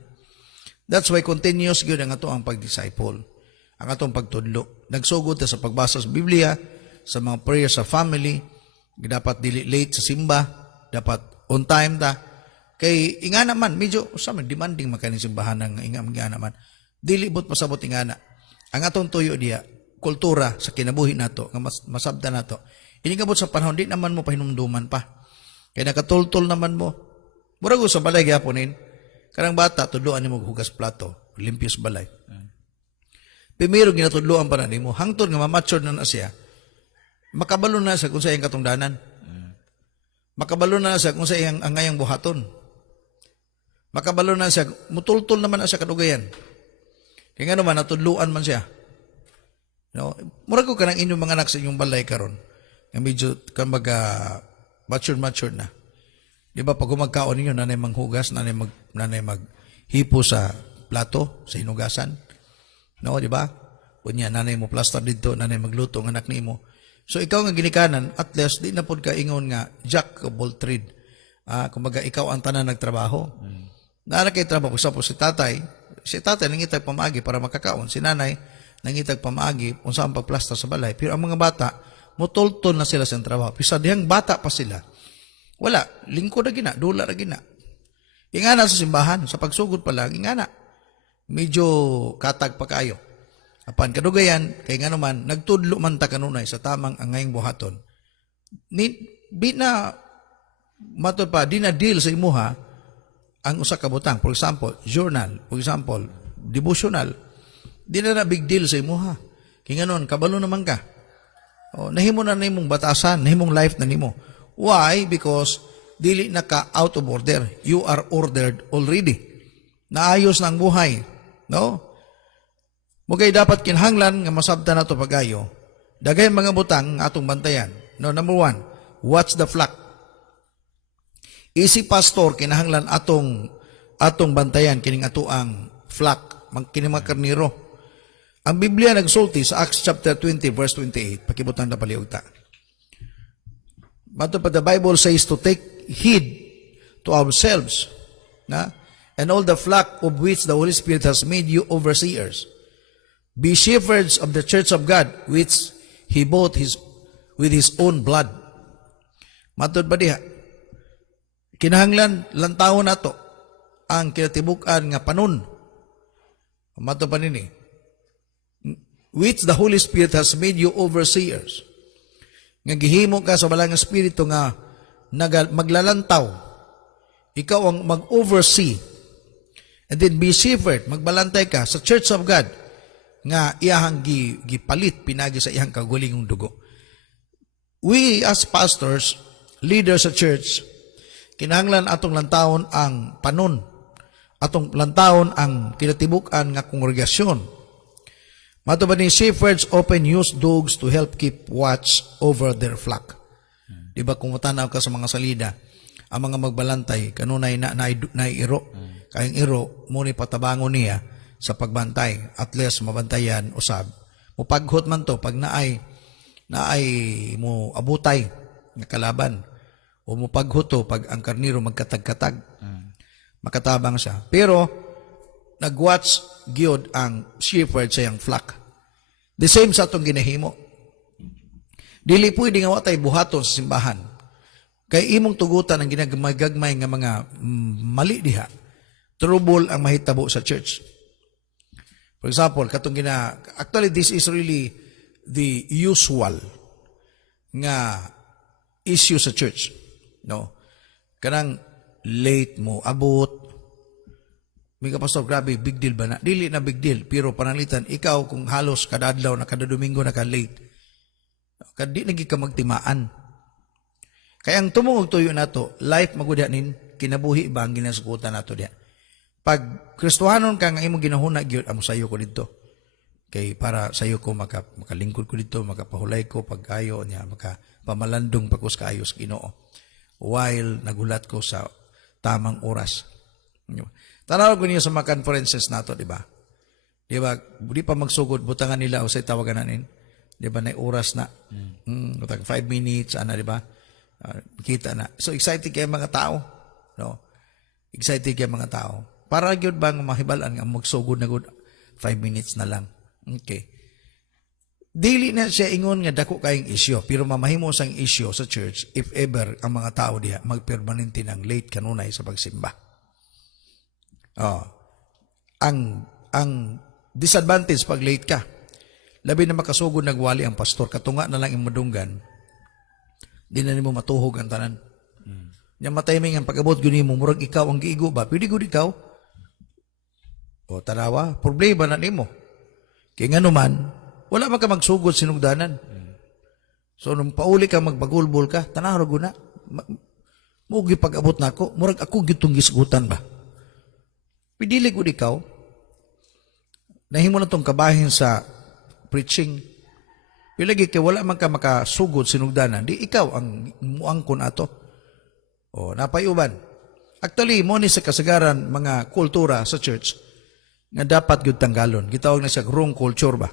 That's why continuous gyud ang ato ang pag-disciple, ang atong pagtudlo. Nagsugod ta sa pagbasa sa Biblia, sa mga prayer sa family, dapat dili late sa simba, dapat on time ta. Kay inga naman, medyo demanding makaning simbahan ng inga naman. Dili bot pasabot inga na. Ang atong tuyo diya, kultura sa kinabuhi nato, nga masabda nato. Inigabot sa panahon, di naman mo pahinumduman pa. Kaya nakatultol naman mo. Murago sa balay gaponin. Karang bata, tudloan ni mo hugas plato, limpios balay. Primero, ginatudloan pa na ni mo. Hangtod nga mamature na siya. Makabalo na sa kung sa iyang katungdanan. Makabalo na sa kung sa iyang angayang buhaton. Makabalo na siya, mutultol naman na siya kadugayan. Kaya nga naman, natudluan man siya. No? Murago ka ng inyong mga anak sa inyong balay karon. Nga medyo mature na. Di ba pag umagkaon ninyo, nanay manghugas, nanay maghipo sa plato, sa hinugasan. No, di ba? Kunya, nanay mo plaster dito, nanay magluto ng anak ni mo. So ikaw nga ginikanan, at least di na pod ka ingon nga jack of all trade. Kumbaga ikaw ang tanan nagtrabaho. Naara kay trabaho po si tatay nangitag pamaagi para makakaon. Si nanay nangitag pamaagi unsa ang pagplaster sa balay. Pero ang mga bata mutultol na sila sa trabaho. Pisa dihang bata pa sila. Wala, lingkod na gina, dula na gina. Ingana sa simbahan, sa pagsugod pa lang, ingana. Medyo katag pa kayo. Apan kadugayan, kay nga naman, nagtudlo man ta kanunay sa tamang angayang buhaton. Di na, matod pa, di na deal sa imuha ang usa ka butang. For example, journal. For example, devotional. Di na big deal sa imuha. Kaya nga nun, kabalo naman ka. Nahimo na nimong batasan, nahimong life na nimo. Why? Because dili na ka out of order. You are ordered already. Naayos na ang buhay. No? Mugay dapat kinhanglan nga masabta na ito pagayo. Dagay mga butang atong bantayan. No, number 1, watch the flock. Isi pastor kinahanglan atong bantayan kining ato ang flock, kining mga karniro. Ang Biblia nagsulti sa Acts chapter 20 verse 28. Pakibutang na paliugta. But the Bible says to take heed to ourselves, and all the flock of which the Holy Spirit has made you overseers. Be shepherds of the church of God, which He bought with His own blood. Matod ba diha? Kinahanglan lantaw na to ang kinatibukan nga panon. Matod pa nini? Which the Holy Spirit has made you overseers. Nga gihimo ka sa balang espiritu nga maglalantaw. Ikaw ang mag-oversee. And then be shepherd, magbalantay ka sa church of God nga iyahang gipalit pinagi sa iyang kagulingong dugo. We as pastors, leaders sa church, kinahanglan atong lantawon ang panon. Atong lantawon ang kinatibukan nga kongregasyon. Mato ba ni shepherds often use dogs to help keep watch over their flock. Diba kung matanaw ka sa mga salida, ang mga magbalantay, kanunay na iro. Kayang iro, muni patabangon niya sa pagbantay. At least mabantayan, usab. Mupaghot man to, pag naay mo abutay na kalaban. O mupaghot to, pag ang karniro magkatag-katag. Makatabang siya. Pero, nag-watch gyud ang shepherd sa iyang flock. The same sa atong ginahimo. Dili pwede nga watay buhaton sa simbahan. Kay imong tugutan ang ginagmay-gagmay nga mga mali diha. Trouble ang mahitabo sa church. For example, actually this is really the usual nga issue sa church. No? Kanang late mo, abot. Mga pastor, grabe, big deal ba na? Dili na big deal, pero panalitan, ikaw kung halos kada adlaw na kada Domingo na ka late, di nagi ka magtimaan. Kaya ang tumungog tuyo na to, life magudyanin, kinabuhi ba ang ginasukutan na to diya. Pag Kristohanon ka nga imong ginahuna, amo sayo ko dito. Kay para sayo ko makalingkod ko dito, makapahulay ko pagkayo niya, makapamalandong pagkus kayo sa Ginoo. While nagulat ko sa tamang oras. Tanaw ko niyo sa mga conferences nato, di ba? Di ba? Di pa magsugod, butangan nila o sa tawagan nanin. Di ba? Na oras na. 5 minutes, di ba? Kita na. So, excited kayo mga tao. No? Excited kayo mga tao. Para yun bang mahibalaan nga magsugod na good 5 minutes na lang. Okay. Dili na siya ingon nga dako kayong isyo, pero mamahimo sang isyo sa church if ever ang mga tao diha magpermanente ng late kanunay sa pagsimba. Ang disadvantage pag late ka, labi na makasugod nagwali ang pastor, katunga na lang yung madunggan, di na nimo matuhog ang tanan. Nya matiming ang pag-abot gyud nimo murag ikaw ang giigo ba? Pwede gud ikaw. O tanawa, problema na nimo. Kay nga naman, wala man ka magsugod sinugdanan. So nung pauli ka magbagulbol ka, tanaw ra na. Mugi pag-abot nako, murag ako gyud tong gisgutan ba? Pidili gud ikaw. Nahimo na tong kabahin sa preaching. Pilagi kay wala man ka makasugod sinugdanan, di ikaw ang muangkon ato. O napayuban. Actually, mo ni sa kasagaran mga kultura sa church nga dapat gyud tanggalon. Gitawag na siya wrong culture ba?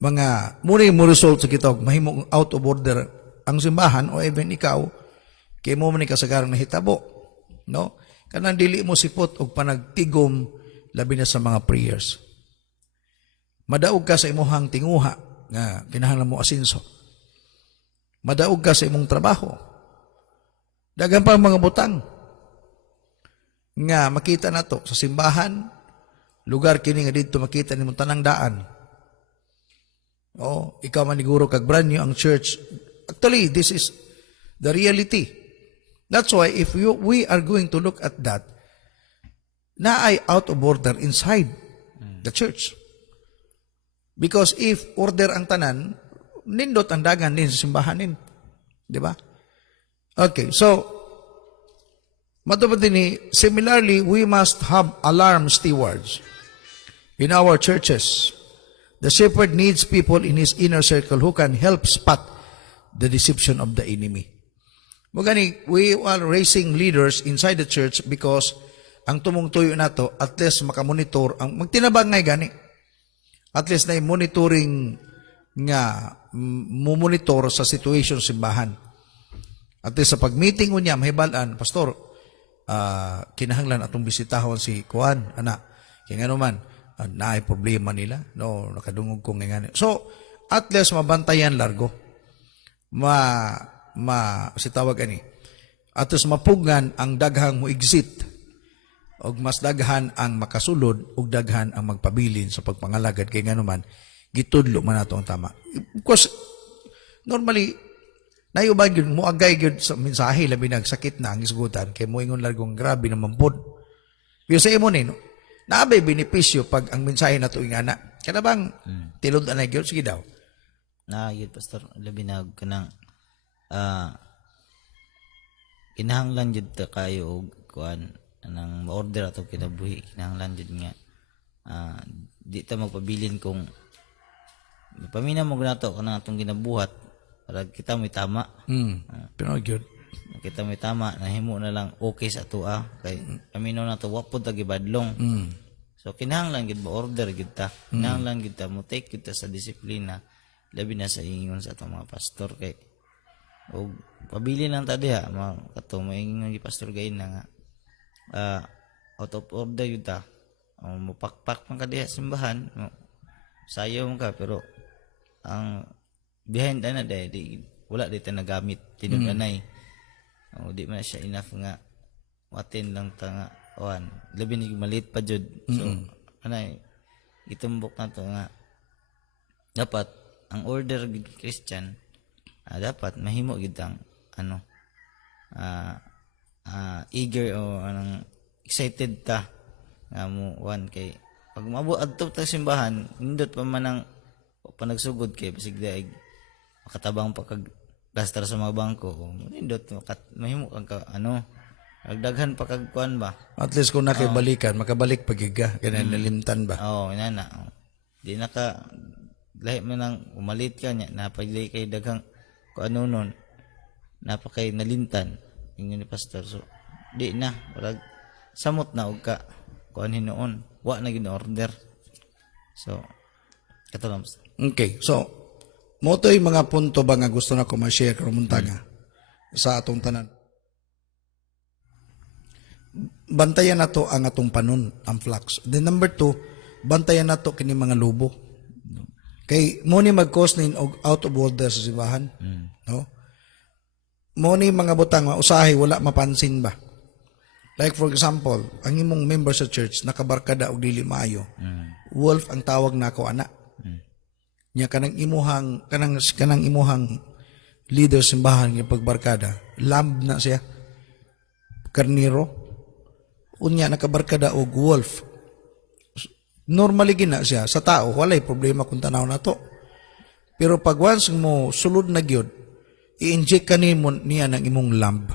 Mga muni mo result sa gitawag mahimo out of order ang simbahan o even ikaw kay mo man ni kasagaran nahitabo, no? Kanang dili mo sipot og panagtigom labi na sa mga prayers. Madaog ka sa imuhang tinguha nga kinahanglan mo asinso. Madaog ka sa imong trabaho. Dagan pa mga butang nga makita nato sa simbahan, lugar kini nga dito makita nimo tanang daan. Oh, ikaw maniguro kag brand new ang church. Actually, this is the reality. That's why if we are going to look at that, na ay out of order inside the church. Because if order ang tanan, nindot ang dagan din sa simbahanin. Di ba? Okay, so, matupad din similarly, we must have alarm stewards in our churches. The shepherd needs people in his inner circle who can help spot the deception of the enemy. Mugani, we are raising leaders inside the church because ang tumong tuyo na to, at least makamonitor, ang magtinabang ngay gani. At least na monitoring nga, mumonitor sa situation simbahan. At least sa pag-meeting mo niya, mahibalaan, Pastor, kinahanglan atong bisitahon si Kuan, anak. Kaya nga naman, naay problema nila. No, nakadungog kong nga. So, at least mabantayan largo. Si tawag ani. At least mapugan ang daghang mo exit. O mas daghan ang makasulod o daghan ang magpabilin sa pagpangalagad. Kaya nga naman, gitudlo man nato ang tama. Of course, normally, nayuban yun, muagay yun sa mensahe, labi nagsakit na ang isgutan, kaya mo ingon largong grabe naman po. Pero sa imo no? Naabay benepisyo pag ang mensahe na tuwing anak. Kaya bang tilod na yun? Sige daw. Yun, Pastor, labi na kanang kinahanglan jud ta kayo og kuan anang ma-order ato kinabuhi, kinahanglan jud nga di ta magpabilin kung pamina mo ganato kanang atong ginabuhat para kita may tama. Pero good. Kita may tama, nahimo na lang okay sa ato kay amino na to wapod ta gibadlong. So kinahanglan gid ba order gid ta. Kinahanglan gid ta mo take kita sa disiplina labi na sa ingon sa atong mga pastor kay o pabili lang ta diha kato maingon gi pastor gayon na nga out of order yun ta. Mapakpak man ka diha sa simbahan, sayaw man ka, pero ang behind ana di wala di ta nagamit tinuganay. Di man siya enough nga watin lang ta nga labi ni maliit pa jud. So anay itumbok na to nga dapat ang order gid Christian dapat mahimo gid ang eager o anong excited ta nga mo kay pag maabot adto ta simbahan nindot pa man ang panagsugod kay basig daig makatabang pa kag plaster sa mga bangko nindot mahimo kag daghan pa kag kuan ba At least kung nakibalikan, makabalik pagiga, ganyan nalimtan ba? inana di naka lahi man nang umalit ka nya napagday kay daghang kung ano nun napakay nalintan ingon ni pastor so di na warag samot na og ka kuan hinuon wa na gid order so kato lang. Okay, so, mo to yung mga punto ba nga gusto na ko ma-share karon muntaga sa atong tanan. Bantayan nato ang atong panon, ang flux. Then number 2, bantayan nato kini mga lubo. Kay mo ni mag-cause nin og out of order sa simbahan. No? Mo ni mga butang usahay wala mapansin ba? Like for example, ang imong member sa church nakabarkada og dili maayo. Wolf ang tawag nako ana. Nya kanang imuhang leader simbahan nga pagbarkada, lamb na siya. Karniro. Unya nakabarkada og wolf. Normally gina siya sa tao, walay problema kung tanaw na to. Pero pag once mo sulod na gyud, i-inject kanimo niya ng imong lamb.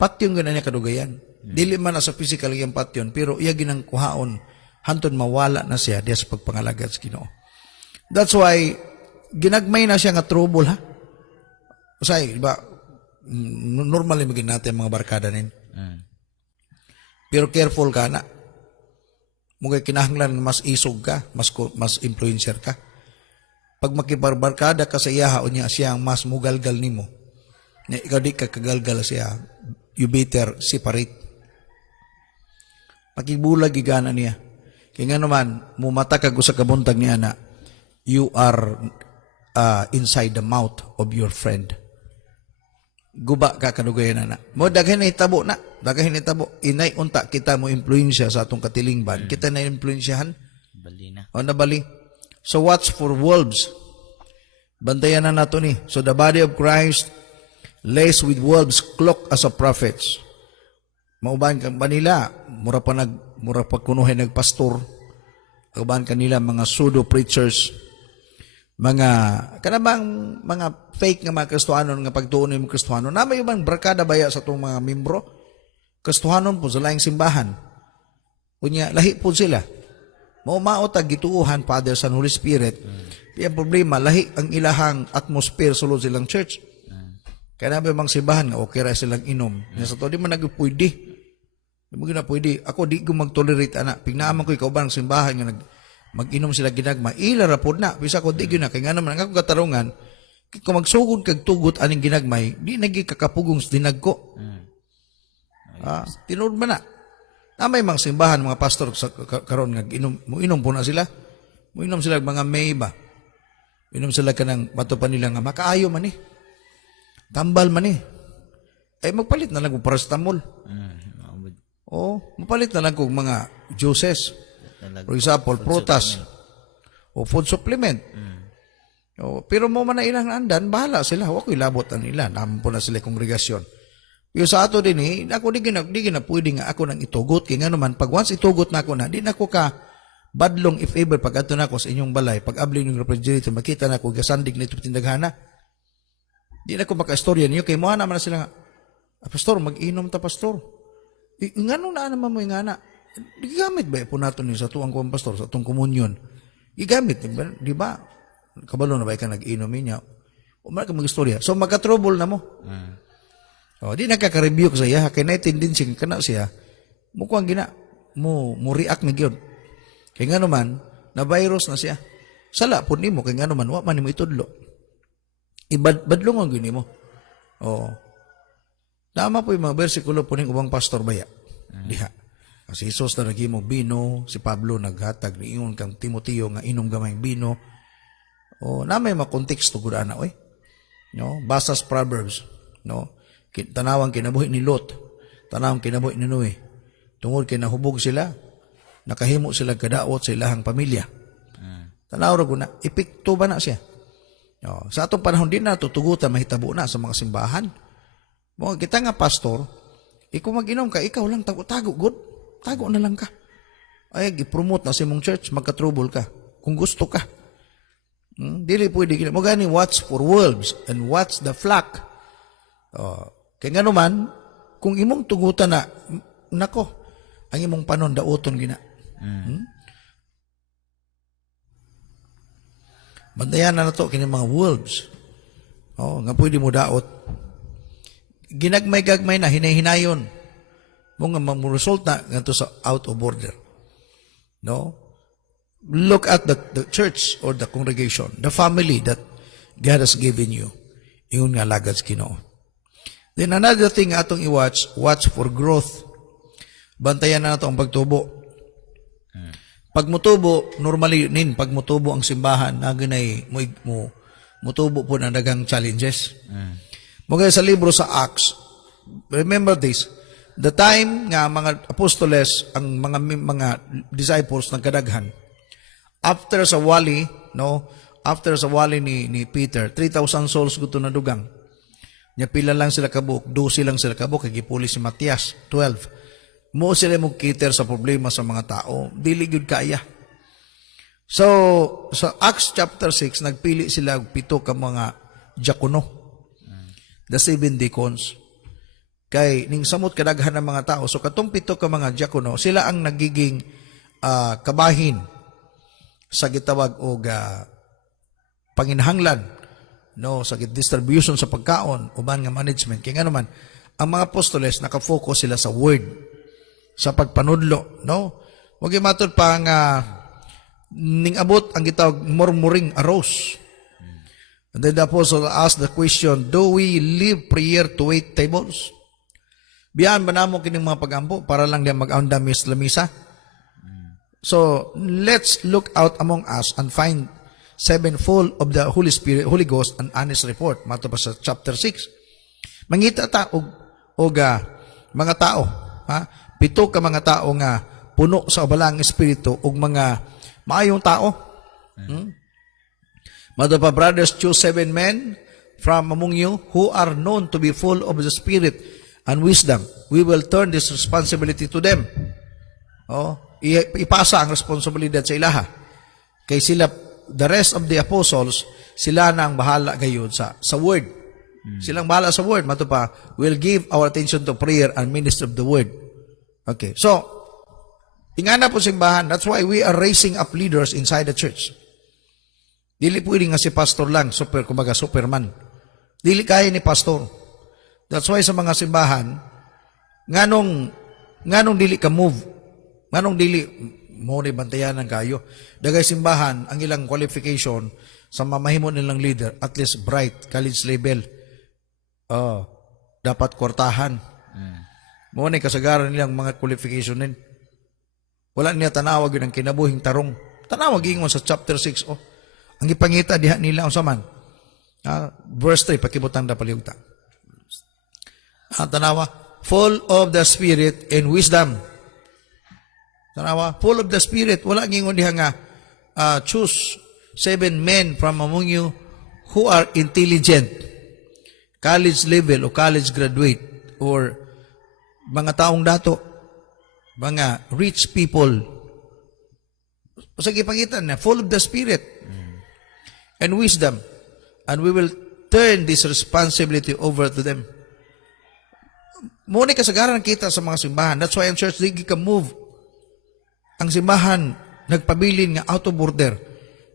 Patyon gina niya kadugayan. Dili man na sa physical yung patyon, pero iya ginang kuhaon hantod mawala na siya diya sa pagpangalagad sa Ginoo. That's why ginagmay na siya nga trouble ha. Usay, diba? Normally maging natin mga barkada nin. Pero careful ka na. Mugay kinahanglan mas isog ka, mas influencer ka. Pag makibarbarkada ka sa iyaha o niya siya ang mas mugalgal nimo. Na ikaw di ka kagalgal siya. You better separate. Pakibulag gigana niya. Kaya nga naman, mumata ka sa kabuntag niya na you are inside the mouth of your friend. Guba ka kanugayan na. Mo daghan na hitabo na. Daghan na hitabo. Inay unta kita mo influensya sa atong katilingban. Kita na influensyahan. Bali na. O nabali. So watch for wolves. Bantayan na nato ni. So the body of Christ laced with wolves cloaked as a prophets. Mauban kang banila. Mura pa kunuhin nagpastor. Mauban kanila mga pseudo preachers. Kanabang mga fake nga mga Kristohanon nga pagtuon ng Kristohanon. Na may ibang barkada baya sa itong mga membro. Kristohanon po sa laing simbahan. Unya, lahi po sila. Mautag gituuhan, Father, Son, Holy Spirit. Ang problema, lahi ang ilahang atmosphere sulod silang church. Kaya na ba mga simbahan nga okay ra silang inom. Sa to, di man nagpuydi. Di mo ginapuydi. Ako, di ko mag-tolerate, anak. Pignaaman ko ikaw ba ng simbahan nga mag-inom sila ginagma. Ila rapod na. Bisa ko, di na. Kaya nga naman, ang akong katarungan, kung magsugod kag tugot aning ginagmay, di nagikakapugong sa dinag ko. Tinood man na. Na may mga simbahan, mga pastor sa karon nga inom po na sila. Inom sila mga may ba. Inom sila kanang matupan nila nga makaayo man eh. Tambal man eh. Ay magpalit na lang kong paracetamol. Mapalit na lang kong mga juices. For example, prutas. O food supplement. Pero mo man na ilang andan, bahala sila. Huwag ko ilabot na nila. Naman po na sila kongregasyon. Pero sa ato din ako di na pwede nga ako nang itugot. Kaya nga naman, pag once itugot na ako na, di na ako ka badlong if ever pag ato na ako sa inyong balay, pag abling ng refrigerator, makita na ako, gasandig na ito tindaghana. Di na ako maka-istorya niyo. Kaya mo naman na sila nga, pastor, mag-inom ta, pastor. Nga nung naman mo yung nga na, gigamit ba po nato niyo sa tuwang kong pastor, sa tuwang komunyon? Gigamit, di ba? Kabalo na ba ka nag-inom niya? Umara ka mag-istorya. So, magka-trouble na mo. Di nakaka-review ko sa iya. Kaya na-tendency ka na siya. Mukhang gina. Mo react na gyud. Kaya nga naman, na-virus na siya. Sala po ni mo. Kaya nga naman, wa man ni mo itudlo. Ibadlong ang gini mo. Tama po yung mga versikulo po ng ubang pastor baya. diha. Si Jesus na naghimog bino, si Pablo naghatag ni ingon kang Timoteo nga inom gamay bino. O na may makonteksto gud ana oy. No, basa sa Proverbs, no. Tanawang kinabuhi ni Lot, tanawang kinabuhi ni Noe. Tungod kay nahubog sila, nakahimo sila kadaot sa ilahang pamilya. Tanaw ra gud na epekto ba na siya. No, sa atong panahon din na tutugutan mahitabo na sa mga simbahan. Mo kita nga pastor, ikaw mag-inom ka, ikaw lang tago-tago good. Tago na lang ka. Ay, i-promote na sa imong church, magka-trouble ka. Kung gusto ka. Dili pwede gina. Mo gani, watch for wolves and watch the flock. Kaya nga naman, kung imong tugutan na, nako, ang imong panon daoton gina. Bandayan na to, kini mga wolves. Nga pwede mo daot. Ginagmay-gagmay na, hinay-hinayon. Mga mag-result na ganito sa out of order. No? Look at the church or the congregation, the family that God has given you. Iyon nga lagad sa Ginoo. Then another thing atong watch for growth. Bantayan na nato ang pagtubo. Pag mutubo, normally pag mutubo ang simbahan, naganay mutubo po na dagang challenges. Mga sa libro sa Acts, remember this, the time nga mga apostoles, ang mga disciples nagkadaghan, after sa wali ni Peter, 3,000 souls gusto na dugang. Nya pila lang sila kabuk, 12 lang sila kabuk, kay gipuli si Matias, 12. Mo sila mag-cater sa problema sa mga tao, dili gyud kaya. So, sa Acts chapter 6, nagpili sila 7 ka mga diakono, the 7 deacons. Kay ning samot kadaghan ng mga tao. So katong 7 ka mga diakono, sila ang nagiging kabahin sa gitawag og panginhanglan, no, sa distribution sa pagkaon uban nga management. Kay nga naman ang mga apostoles naka-focus sila sa word, sa pagpanudlo, no. Wag matud pa nga ning abot ang gitawag murmuring arose. And then the apostle asked the question, do we leave prayer to wait tables? Biyan ba namo kining mga pagampo para lang diyan mag-aundamis lamisa? So, let's look out among us and find 7 full of the Holy Spirit, Holy Ghost, and honest report. Mato pa sa chapter 6. Mangita ta og mga tao, ha? 7 ka mga tao nga puno sa balang espiritu ug mga maayong tao. Mato pa, brothers, choose 7 men from among you who are known to be full of the Spirit and wisdom. We will turn this responsibility to them. Ipasa ang responsibilidad sa ilaha. Kay sila, the rest of the apostles, sila na ang bahala gayon sa word. Silang bahala sa word. Mato pa, we'll give our attention to prayer and minister of the word. Okay, so, ingana po simbahan, that's why we are raising up leaders inside the church. Dili pwede nga si pastor lang, kumbaga superman. Dili kaya ni pastor. That's why sa mga simbahan, nganong dili ka move, nganong dili mo ni bantayan ng kayo. Dagay simbahan, ang ilang qualification sa mamahimo nilang leader, at least bright, college level, dapat kwartahan. Mo ni kasagaran nilang mga qualification din. Wala niya tanawag yun ang kinabuhing tarong. Tanawag ingon sa chapter 6, ang ipangita diha nila ang saman. Verse 3, pakibutang da paliugta. Tanawa, full of the Spirit and wisdom. Tanawa, full of the Spirit. Wala ngingon diha nga, choose 7 men from among you who are intelligent, college level o college graduate, or mga taong dato, mga rich people. Sa gipangitan na, full of the Spirit and wisdom. And we will turn this responsibility over to them. Muna kasagaran kita sa mga simbahan. That's why ang church di ka move. Ang simbahan nagpabilin nga out of order.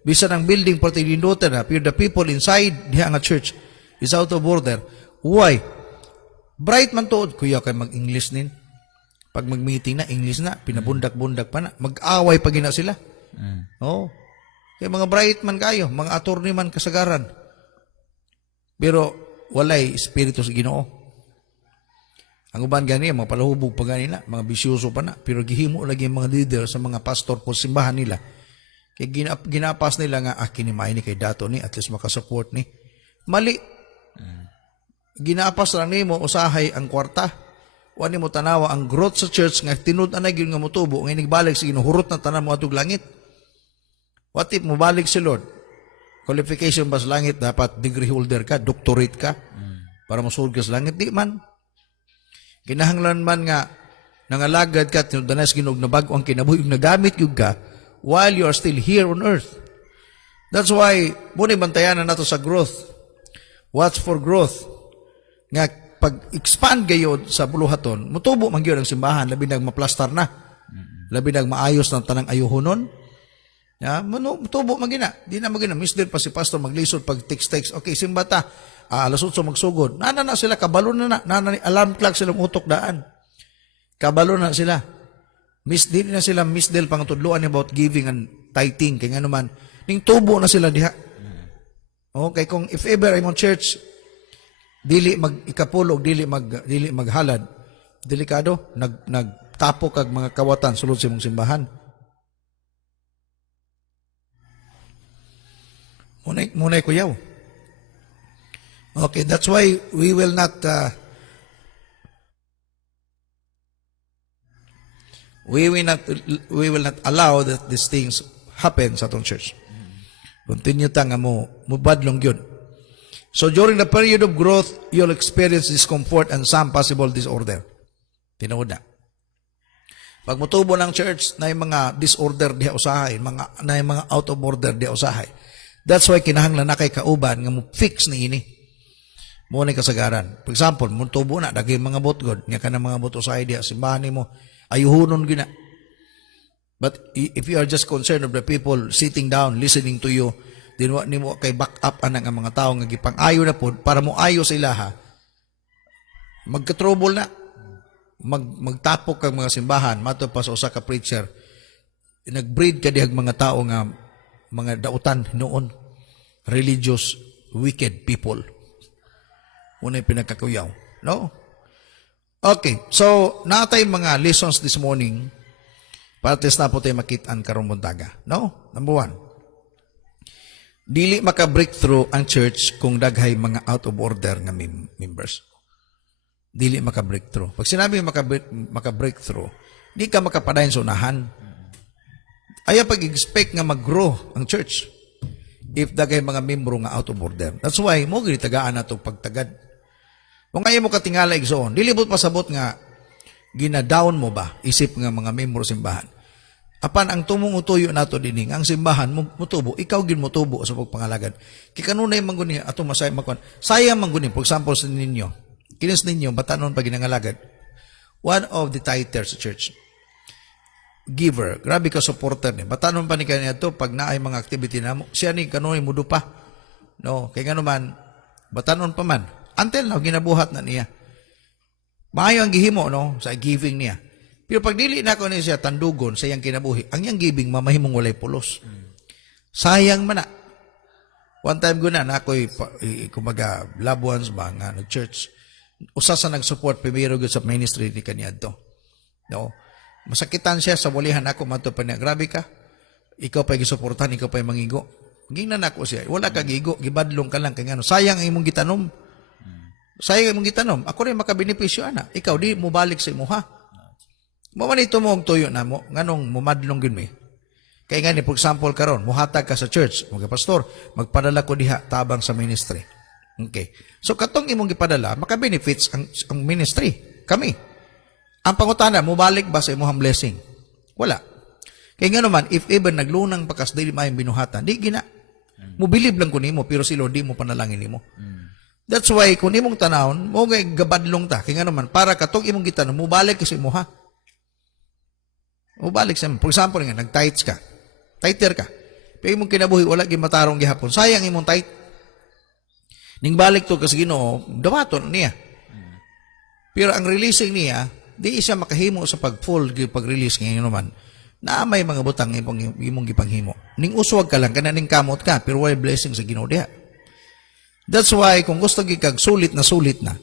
Bisan ang building pati dindotan na, pero the people inside diha nga church is out of order. Why? Bright man tuod, kuya kay mag-English nin. Pag mag-meeting na, English na, pinabundak-bundak pa na. Mag-away pa gina sila. Kaya mga bright man kayo, mga attorney man kasagaran. Pero walay espiritu sa Ginoo. Ang uban gani mga palahubog pa gani na, mga bisyoso pa na, pero gihimo lagi ang mga leader sa mga pastor po simbahan nila. Kay ginapas nila nga kinimay ni kay dato ni at least makasupport ni. Mali. Ginapas lang nimo usahay ang kwarta. Wani mo tanawa ang growth sa church nga tinud anay gyud nga motubo nga nagbalik sa ginuhurot na tanan mo atog langit. What if mo balik si Lord? Qualification ba sa langit dapat degree holder ka, doctorate ka para mosulod ka sa langit? Di man. Kinahanglan man nga nangalagad ka tinudanas ginog na bag-o ang kinabuhi nagamit gyud ka while you are still here on earth. That's why muna bantayan na nato sa growth. Watch for growth. Nga pag-expand gayod sa buluhaton, mutubo man gyud ang simbahan labi nag maplastar na. Labi nag maayos ng tanang ayuhonon. Ya, mutubo man gina. Di na magina misdir pa si pastor maglisod pag text. Okay, simbata. Alas 8 magsugod. Nana na sila kabalo na. Nana alarm clock silang utok daan. Kabalo na sila. Di na sila misdel pang tudluan about giving and tithing kay nga naman ning tubo na sila diha. Okay, kung if ever ay mong church dili mag ikapulog, dili maghalad, delikado nagtapo kag mga kawatan sulod sa imong simbahan. Munay kuyaw. Okay, that's why we will not we will not allow that these things happen sa atong church. Continue ta nga mo badlong gyud. So during the period of growth, you'll experience discomfort and some possible disorder. Tinuod na. Pag mutubo ng church na yung mga disorder diha usahay, na yung mga out of order diha usahay. That's why kinahanglan na kay kauban nga mo fix ni ini. Mo ni kasagaran. For example, mutubo na dagay mga botgod, nya kanang mga bot usahay diha simbahan nimo ayuhunon gina. But if you are just concerned of the people sitting down, listening to you, then what nimo kay back up anang ang mga tao nga gipang-ayo na pod para mo ayo sa ilaha. Magka-trouble na. Magtapok kang mga simbahan, mato pa sa usa ka preacher. Nagbreed ka dihag mga tao nga mga dautan noon. Religious, wicked people. Unay pinagkakuyaw. No? Okay, so natay mga lessons this morning para test na po tayo makitaan karong buntaga. No? Number 1. Dili maka-breakthrough ang church kung daghay mga out of order nga members. Dili maka-breakthrough. Pag sinabi maka-breakthrough, di ka makapadayon sa unahan. Ayaw pag-expect nga mag-grow ang church if daghay mga membro nga out of order. That's why mo ginitagaan na itong pagtagad. Kung ayaw mo katingala igsoon, dilibot pasabot nga gina-down mo ba isip nga mga membro simbahan. Apan ang tumong utuyo nato dining ang simbahan mutubo, ikaw gin mutubo sa pagpangalagad. Kikanunay man guni ato masay makon. Sayang man guni for example sa ninyo. Kinis ninyo batanon pag ginangalagad. One of the tithers sa church. Giver, grabe ka supporter ni. Batanon pa ni kaniya to pag naay mga activity namo. Siya ni kanunay mudo pa. No, kay ngano man batanon pa man. Until now ginabuhat na niya. Maayo ang gihimo no sa giving niya. Pero pag dili na ko niya siya tandugon sa iyang kinabuhi, ang iyang giving mamahimong walay pulos. Sayang man na. One time ko na ako'y kumaga loved ones ba nga nag-church. Usa sa nag-support primero sa ministry ni kaniya to. No? Masakitan siya sa walihan ako mato pa niya. Grabe ka. Ikaw pa gisuportahan, ikaw pa mangigo. Gingnan ako siya. Wala ka gigo, gibadlong ka lang kay ngano. Sayang ang imong gitanom. Sayang ang imong gitanom. Ako rin makabenepisyo ana. Ikaw di mo balik sa imuha. Mamanito mo ang tuyo na mo, nganong mumadlong gin mi. Kaya nga ni, for example, karon muhatag ka sa church, mga pastor, magpadala ko diha tabang sa ministry. Okay. So, katong imong gipadala, maka-benefits ang ministry. Kami. Ang pangutana, mubalik ba sa imuhang blessing? Wala. Kaya nga naman, if ever naglunang pakas dili mayang binuhatan, di gina. Mubilib lang ko nimo, pero silo di mo panalangin nimo. That's why, kung imong tanawon, mo nga gabadlong ta. Kaya nga naman, para katong imong gitanong, mubalik sa imuha. O balik sa for example nga nag-tights ka. Tighter ka. Pero imong kinabuhi wala gyud matarong gihapon. Sayang imong tight. Ning balik to kasi Ginoo, dawaton niya. Pero ang releasing niya, di siya makahimo sa pag-full pag-release ngayon naman. Na may mga butang imong gipanghimo. Ning uswag ka lang kana ning kamot ka, pero wala blessing sa Ginoo diha. That's why kung gusto gyud kag sulit na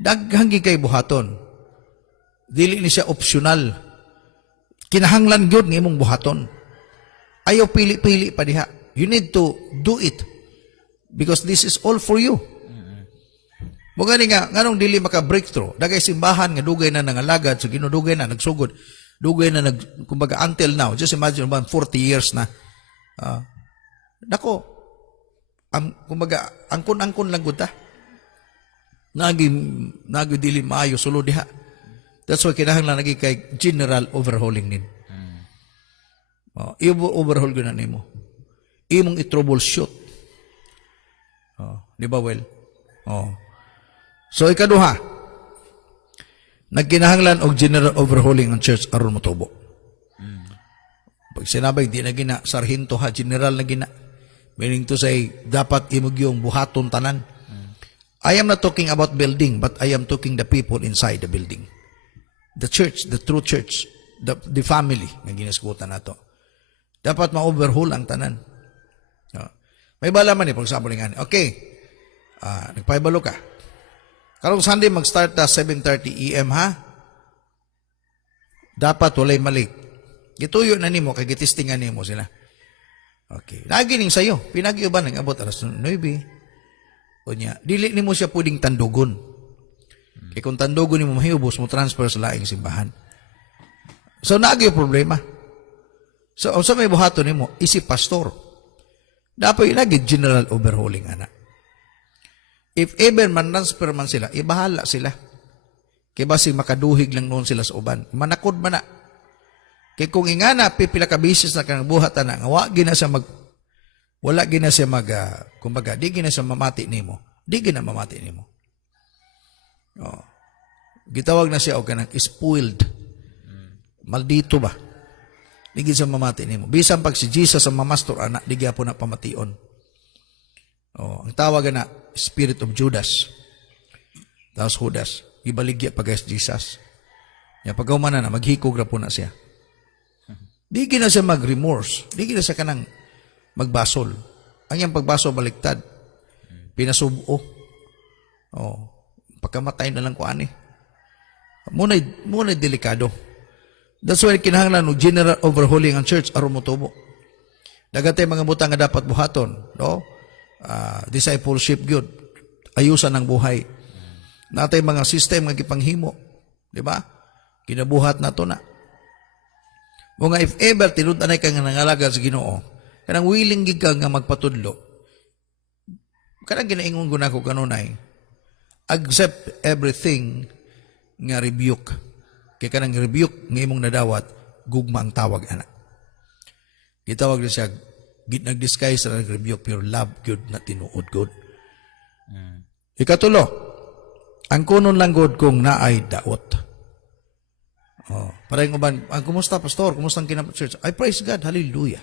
Daghang kay buhaton. Dili ni siya optional. Kinahanglan gyud nga imong buhaton. Ayaw pili-pili pa diha. You need to do it. Because this is all for you. Mo gani nga nganong dili maka breakthrough. Dagay simbahan nga dugay na nangalagad, so ginudugay na nagsugod. Dugay na kumbaga until now. Just imagine about 40 years na. Nako. Kumbaga angkon-angkon lang gud ta. Nagi dili maayo sulod diha. That's why kinahanglan lagi kay general overhauling nin. I-overhaul ko na nimo. Imong i-troubleshoot. Di ba, well? So, ikaduha, nagkinahanglan og general overhauling ang church aron motubo. Pag sinabay, di na gina, sarhinto ha, general na gina. Meaning to say, dapat imog yung buhaton tanan. I am not talking about building, but I am talking the people inside the building. The church, the true church, the family, nga ginaskutan nato. Dapat ma-overhaul ang tanan. May bala man pag example nga. Okay, nagpaibalo ka. Karong Sunday, mag-start na 7:30 AM, ha? Dapat walay malik. Gituyo na nimo, kay gitistingan nimo sila. Okay. Nagining sa'yo, pinag-iuban, nag-abot alas 9. O niya, dili nimo siya pwedeng tandugon. Kaya kung tandugon nimo mahiyubos mo transfer sa laing simbahan. So, naagi yung problema. So, sa may buhaton nimo, isip pastor. Dapat lagi general overhauling, anak. If ever man transfer man sila, ibahala sila. Kaya basi makaduhig lang noon sila sa uban. Manakod man na. Kaya kung ingana, pipila ka bisis na kang buhatan na, wala gina siya kumbaga, di gina siya mamati nimo. Di gina mamati nimo. Gitawag na siya o kanang spoiled. Maldito ba? Di gina siya mamati nimo. Bisan pag si Jesus ang mamastor, anak, di gina po na pamation. Ang tawag na, spirit of Judas. Tapos Judas. Ibaligya pa guys Jesus. Pagkaumanan na, maghikog na po na siya. Di gina siya mag-remorse. Di gina siya kanang magbasol. Ang iyang pagbasol baliktad. Pinasubo. Pagkamatay na lang ko ani. Muna delikado. That's why kinahanglan ng general overhauling ang church aron motubo. Dagatay mga butang nga dapat buhaton, no? Discipleship good. Ayusan ang buhay. Natay mga system nga gipanghimo, di ba? Kinabuhat na to na. Mga if ever tinud-anay ka nga nangalaga sa Ginoo, kanang willing gid ka nga magpatudlo. Kanang ginaingon ko na ko kanunay, accept everything nga rebuke. Kaya kanang rebuke nga imong nadawat, gugma ang tawag ana. Gitawag na siya, nag-disguise na nag-rebuke, pure love, good na tinuod good. Ikatulo, ang kunon lang good kung naay daot. Parang uban, kumusta pastor? Kumusta ang church? I praise God, hallelujah.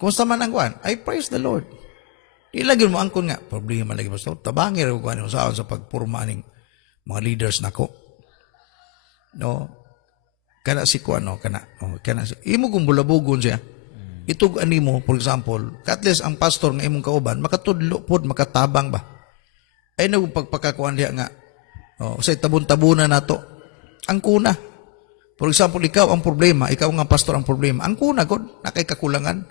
Kumusta man ang kuan? I praise the Lord. Ilagin mo angkon nga, problema lagi pastor. Tabangi ra ko ano sa pagpurma ning mga leaders nako. No. Kana si kuan no, kana imo kung bulabugon siya. Itug ani mo, for example, at least ang pastor nga imong kauban makatudlo pod, makatabang ba. Ay nag pagpakakuan diha nga. Say tabon-tabunan nato. Ang kuna. For example, ikaw ang problema, ikaw nga pastor ang problema. Ang kuna god nakay kakulangan.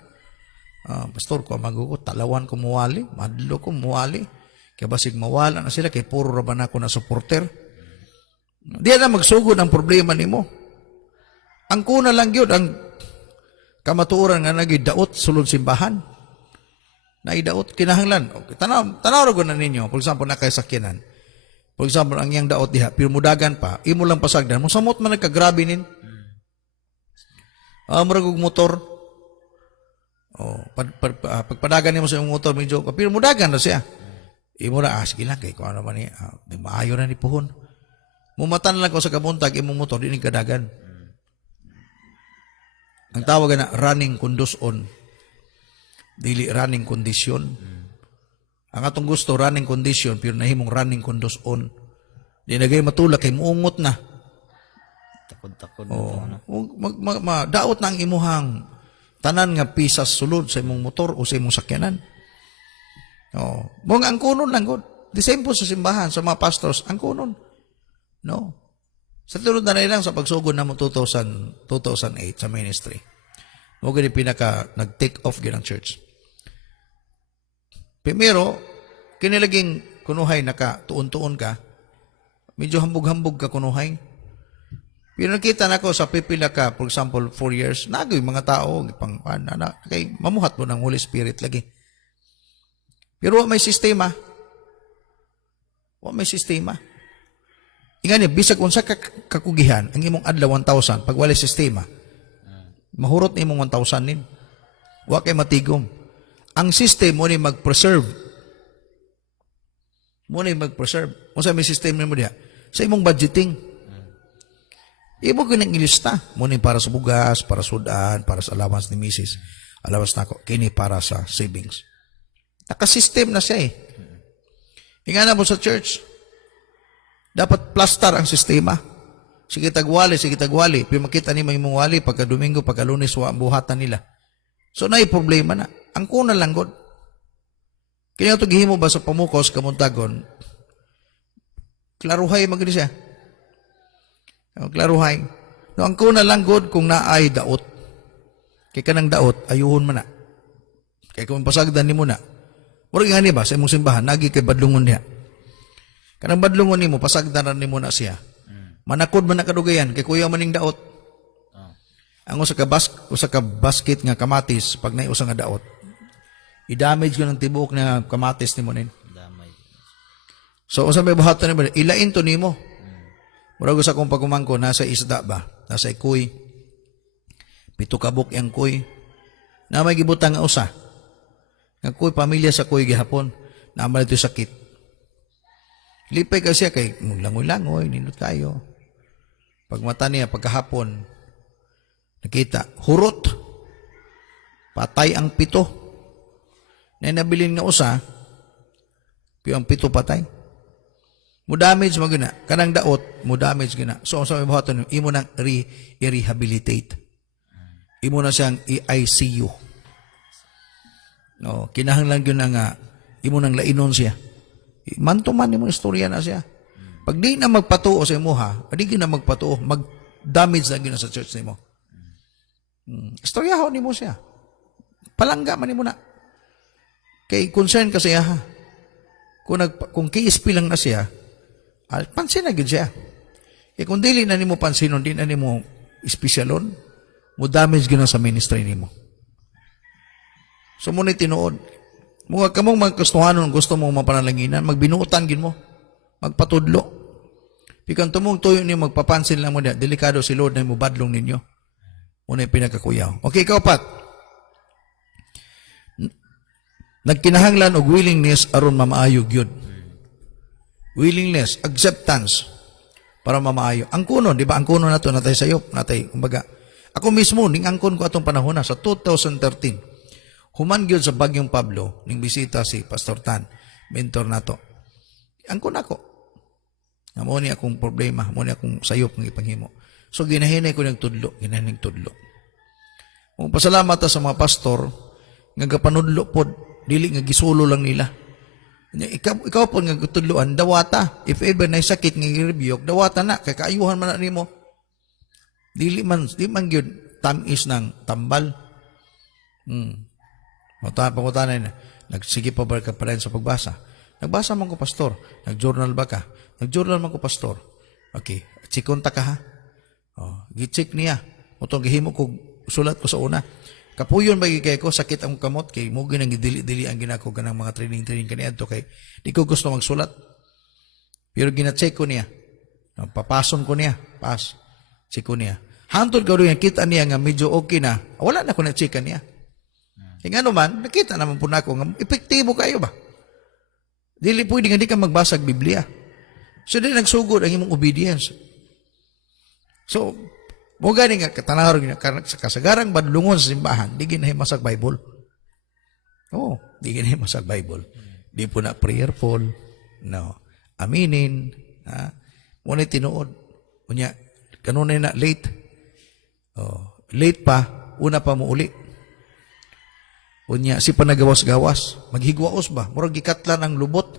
Pastor ko magugot, talawan ko muwali, madlo ko muwali. Kaya basig mawala na sila kay puro ra ba nako na supporter. Di na magsugod ang problema nimo. Ang kuna lang gyud ang kamatuoran nga nagidaot sulod simbahan. Naidaot kinahanglan. Okay, tanaw ra gud na ninyo. For example, nakasakyanan. For example, ang iyang daot diha, pero mudagan pa, imo lang pasagdan, mo samot man nagkagrabe nin. Murag motor. Pagpadagan nimo sa imong motor, medyo, pero mudagan na siya. Imo na, sige lang, kay kung ano man maayo na ni puhon. Mumatan lang ko sa kabuntag, imong motor, di ni kadagan. Ang tawag na, running condition. Dili running condition. Ang atong gusto, running condition, pero nahimong running condition. Di nagay matulak, kay muungot na. Takod-takod. Daot na ang imuhang tanan nga pisas sulod sa imong motor o sa imong sakyanan. Mga ang kunon lang, God. The same po sa simbahan, sa mga pastors, ang kunon. No. Sa tulad na lang sa pagsugod na mo 2008 sa ministry. Mo gani pinaka nag-take off gyud ang church. Primero, kinilaging kunuhay naka tuon-tuon ka. Medyo hambog-hambog ka kunuhay. Pero nakita na ko sa pipila ka, for example, 4 years, nagoy mga tao, kay mamuhat mo ng Holy Spirit lagi. Pero may sistema. May sistema. Ingani, bisag unsa kakugihan, ang imong adlaw 1,000, pag wala sistema, mahurot na imong 1,000 nin. Wa kay matigom. Ang system mo ni mag-preserve. Mo ni mag-preserve. Unsa may system mo diha? Sa imong budgeting. Ibo ko nang ilista. Muna para sa bugas, para sa sudan, para sa allowance ni Mrs. Allowance na ako. Kini para sa savings. Nakasystem na siya eh. Ingana mo sa church. Dapat plaster ang sistema. Sige tagwali. Pero makita ni may mong wali pagka Domingo, pagka Lunes, wa ang buhatan nila. So na problema na. Ang kuna lang God. Kaya ito gihimo ba sa pamukos, kamuntagon, klaruhay magli siya. Klaruhay. No, ang kuna lang God kung naay daot. Kay kanang daot, ayuhon man na. Kay kung pasagdan ni mo na. Murag nga ba, sa imong simbahan, nagi kay badlungon niya. Kanang badlungon ni mo, pasagdan ni mo na siya. Manakod man na kadugayan, kay kuya maning daot. Ang usa ka basket nga kamatis, pag naiusa nga daot, i-damage ko ng tibok na kamatis ni mo nin. So, usa may buhatan ni mo, ilain to ni mo. Murag sa kong pagkumangko, nasa isda ba? Nasa ikuy. 7 kabuk yung kuy. Na may gibutang nga usa. Nga kuy, pamilya sa kuy gihapon. Naman ito sakit. Lipay kasi kay langoy-langoy, nindot kayo. Pagmata niya, pagkahapon, nakita, hurot. Patay ang 7. Na nabilin nga usa, pero ang 7 patay. Mo damage mo gina. Kanang daot, mo damage gina. So, sa may buhaton, imo nang i-rehabilitate. Imo na siyang i-ICU. No, kinahanglan yun nga, imo nang lainon siya. Man-to-man imo istorya na siya. Pag di na magpatuo sa imo ha, di na magpatuo, mag-damage na gina sa church nimo. Istoryahon nimo siya. Palangga man nimo na. Kay concern ka siya ha. Kung KSP lang na siya, pansin na gid siya. E kung dili na nimo pansinon, di na nimo espesyalon, mo damage gina sa ministry nimo. So mo ni tinuod. Mga kamong magkastuhanon gusto mo mapanalanginan, magbinuutan gid mo, magpatudlo. Pikan tumong tuyo ni magpapansin lang mo na, delikado si Lord na mo badlong ninyo. Una pinakakuyaw. Okay, ikaw pat. Nagkinahanglan og willingness aron mamaayog yun. Willingness, acceptance para mamaayo. Ang kuno, di ba? Ang kuno na to, natay sayop, natay, kumbaga. Ako mismo, ning angkon ko atong panahon na, sa 2013, human gyud sa Bagyong Pablo, ning bisita si Pastor Tan, mentor na to. Angkon ako. Amo ni akong problema, amo ni akong sayop ng ipanghimo. So, ginahinay ko ng tudlo, ginahinay tudlo. Kung pasalamat sa mga pastor, nga gapanudlo po, dili nga gisulo lang nila. Ikaw po nga tutuluan, dawata. If ever na sakit nga i-review, dawata na, kay kaayuhan man na nimo. Di man yun, tamis ng tambal. Pangutanay na, nagsige pa ba ka pa rin sa pagbasa? Nagbasa man ko, pastor. Nag-journal ba ka? Nag-journal man ko, pastor. Okay, chikonta ka ha? Gi-check niya. Utong gihimo ko, sulat ko sa una. Kapuyon ba kay ko, sakit ang kamot, kay mo ginang dili ang ginako ganang mga training kaniadto kay di ko gusto magsulat. Pero gina-check ko niya. Papason ko niya, check ko niya. Hantod ka rin, kita niya nga medyo okay na, wala na ko na-checkan niya. Kaya nga naman, nakita naman po na ako, nga epektibo kayo ba? Dili pwede nga di ka magbasag Biblia. So, di nagsugod ang imong obedience. So, mo gani nga katanahor sa kasagarang badlungon sa simbahan, di ginahimasag Bible. Oo, di ginahimasag Bible. Di po na prayerful. No. Aminin. Muna tinuod. Unya, kanunay na late. Late pa, una pa mo uli. Unya, si panagawas-gawas. Maghigwaos ba? Murag gikatlan ang lubot.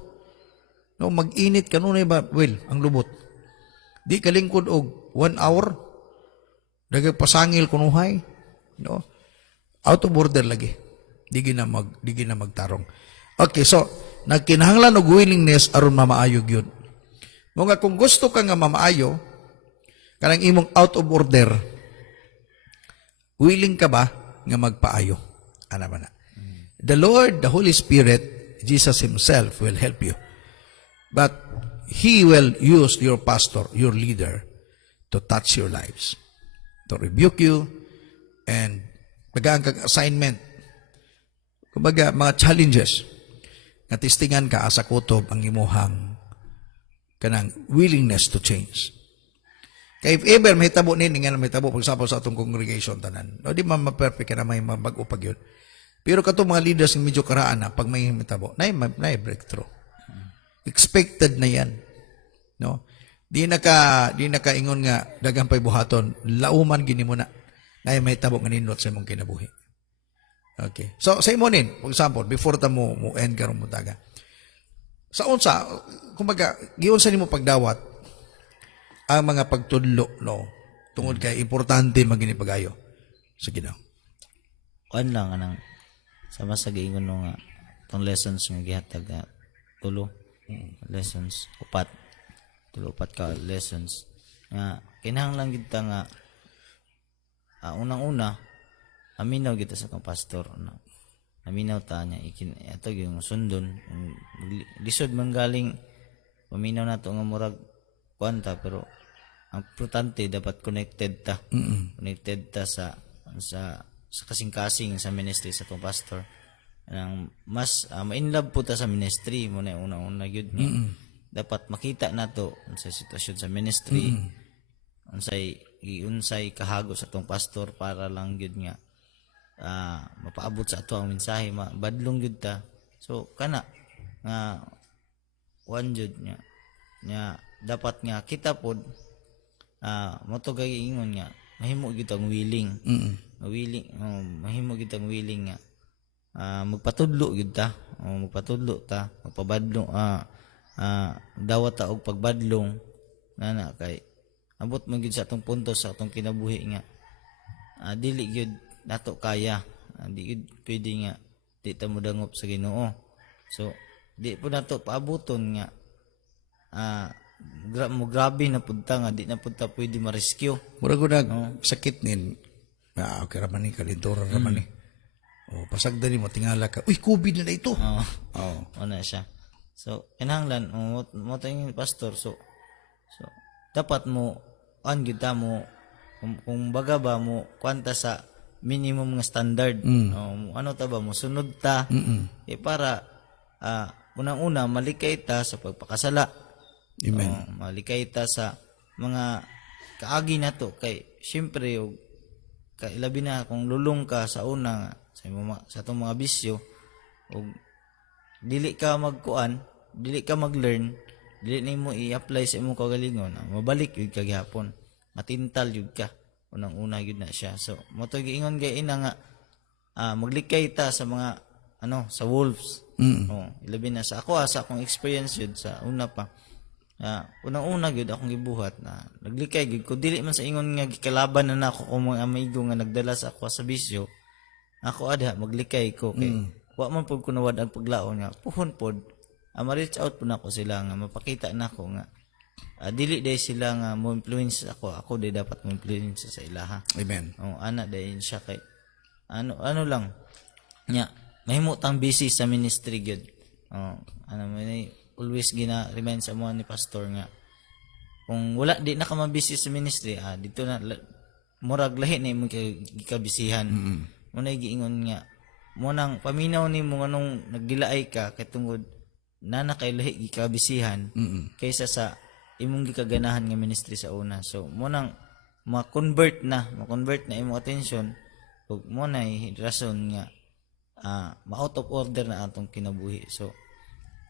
No, mag-init kanunay ba, well, ang lubot. Di kalingkod og 1 hour, dagay pasangil kunuhay, no? Out of order lagi. Di gina magtarong. Okay, so nagkinahanglan og willingness aron mamaayo gyud. Mga kung gusto ka nga mamaayo, kanang imong out of order, willing ka ba nga magpaayo? Ana ba na? The Lord, the Holy Spirit, Jesus Himself will help you. But He will use your pastor, your leader, to touch your lives, to rebuke you, and bagaan kang assignment. Kumbaga, mga challenges, nga tistingan ka asa kutob ang imuhang kanang willingness to change. Kaya if ever may tabo nini nga may tabo pagsapol sa atong congregation tanan. No, di man ma-perfect ka na may mabag-o pag yun. Pero kato mga leaders ng medyo karaan na pag may tabo, na breakthrough. Expected na yan. No? Di na ka ingon nga dagang pay buhaton, lauman gini mo na. Na may tabo nga nindot sa imong kinabuhi. Okay. So sa imo nin, for example, before ta mo end karon mo taga. Sa unsa, kumbaga, giunsa nimo pagdawat ang mga pagtudlo, no? Tungod kay importante magini pagayo. Sige daw. Kuan lang anang sama sa giingon no nga tong lessons nga gihatag nga tulo lessons upat ka lessons nga kinahanglan gid ta nga unang-una aminaw gid sa kang pastor no. Aminaw ta niya ato yung sundon lisod man galing paminaw nato nga murag kwanta pero ang importante dapat connected ta. Connected ta sa kasing-kasing sa ministry sa tong pastor. Nang mas ma-inlove po ta sa ministry mo na una-una gyud nga. Dapat makita nato sa sitwasyon sa ministry. Unsay kahago sa tong pastor para lang gyud nga mapaabot sa ato ang mensahe, badlong gyud ta. So kana nga one jud nya dapat nga kita pod mo to ingon nga mahimo gyud ang willing. Mahimo gyud ang willing nga magpatudlo gyud ta. Magpatudlo ta, magpabadlong dawat ta og pagbadlong nana kay abot man gyud sa atong punto sa atong kinabuhi nga dili gyud nato kaya. Di gyud pwede nga di ta modangop sa Ginoo. So di po nato paabuton nga grabe na punta nga di na punta pwede ma-rescue. Mura ko sakit nin. Okay raman ni kalintura raman ni. Pasagda ni mo tingala ka. Uy, COVID na ito. Ano siya. So kinahanglan mo tayong pastor so dapat mo gyud ta mo kung baga ba mo kwanta sa minimum nga standard. Ano ta ba mo sunod ta para unang-una malikay ta sa pagpakasala. Amen. Malikay ta sa mga kaagi nato kay syempre labi na kung lulong ka sa una sa itong mga bisyo o dili ka magkuan, dili ka mag-learn, dili nimo i-apply sa imong kagalingon, mabalik yun ka gihapon, matintal yun ka unang-una yun na siya. So mo to giingon gay ina nga maglikay ta sa mga sa wolves. Labi na sa ako sa akong experience yun sa una pa. Unang-una gyud akong gibuhat na naglikay gyud ko dili man sa ingon nga gikalaban na nako kung mga amigo nga nagdala sa ako sa bisyo. Ako maglikay ko kay wa man pud ko nawad ang paglaon nga puhon pod ma-reach out pud nako sila nga mapakita nako nga dili day sila nga mo influence ako day dapat mo influence sa ilaha. Amen. Ana day siya kay ano lang nya mahimo tang busy sa ministry gyud. Always gina-remind sa mga ni pastor nga kung wala di na ka mabisi sa ministry dito na murag lahi na imong gikabisihan. Muna giingon nga mo nang paminaw ni mo nganong nagdilaay ka kay tungod nana kay lahi gikabisihan kaysa sa imong gikaganahan nga ministry sa una. So mo nang ma-convert na imong attention ug mo na rason nga ma-out of order na atong kinabuhi. So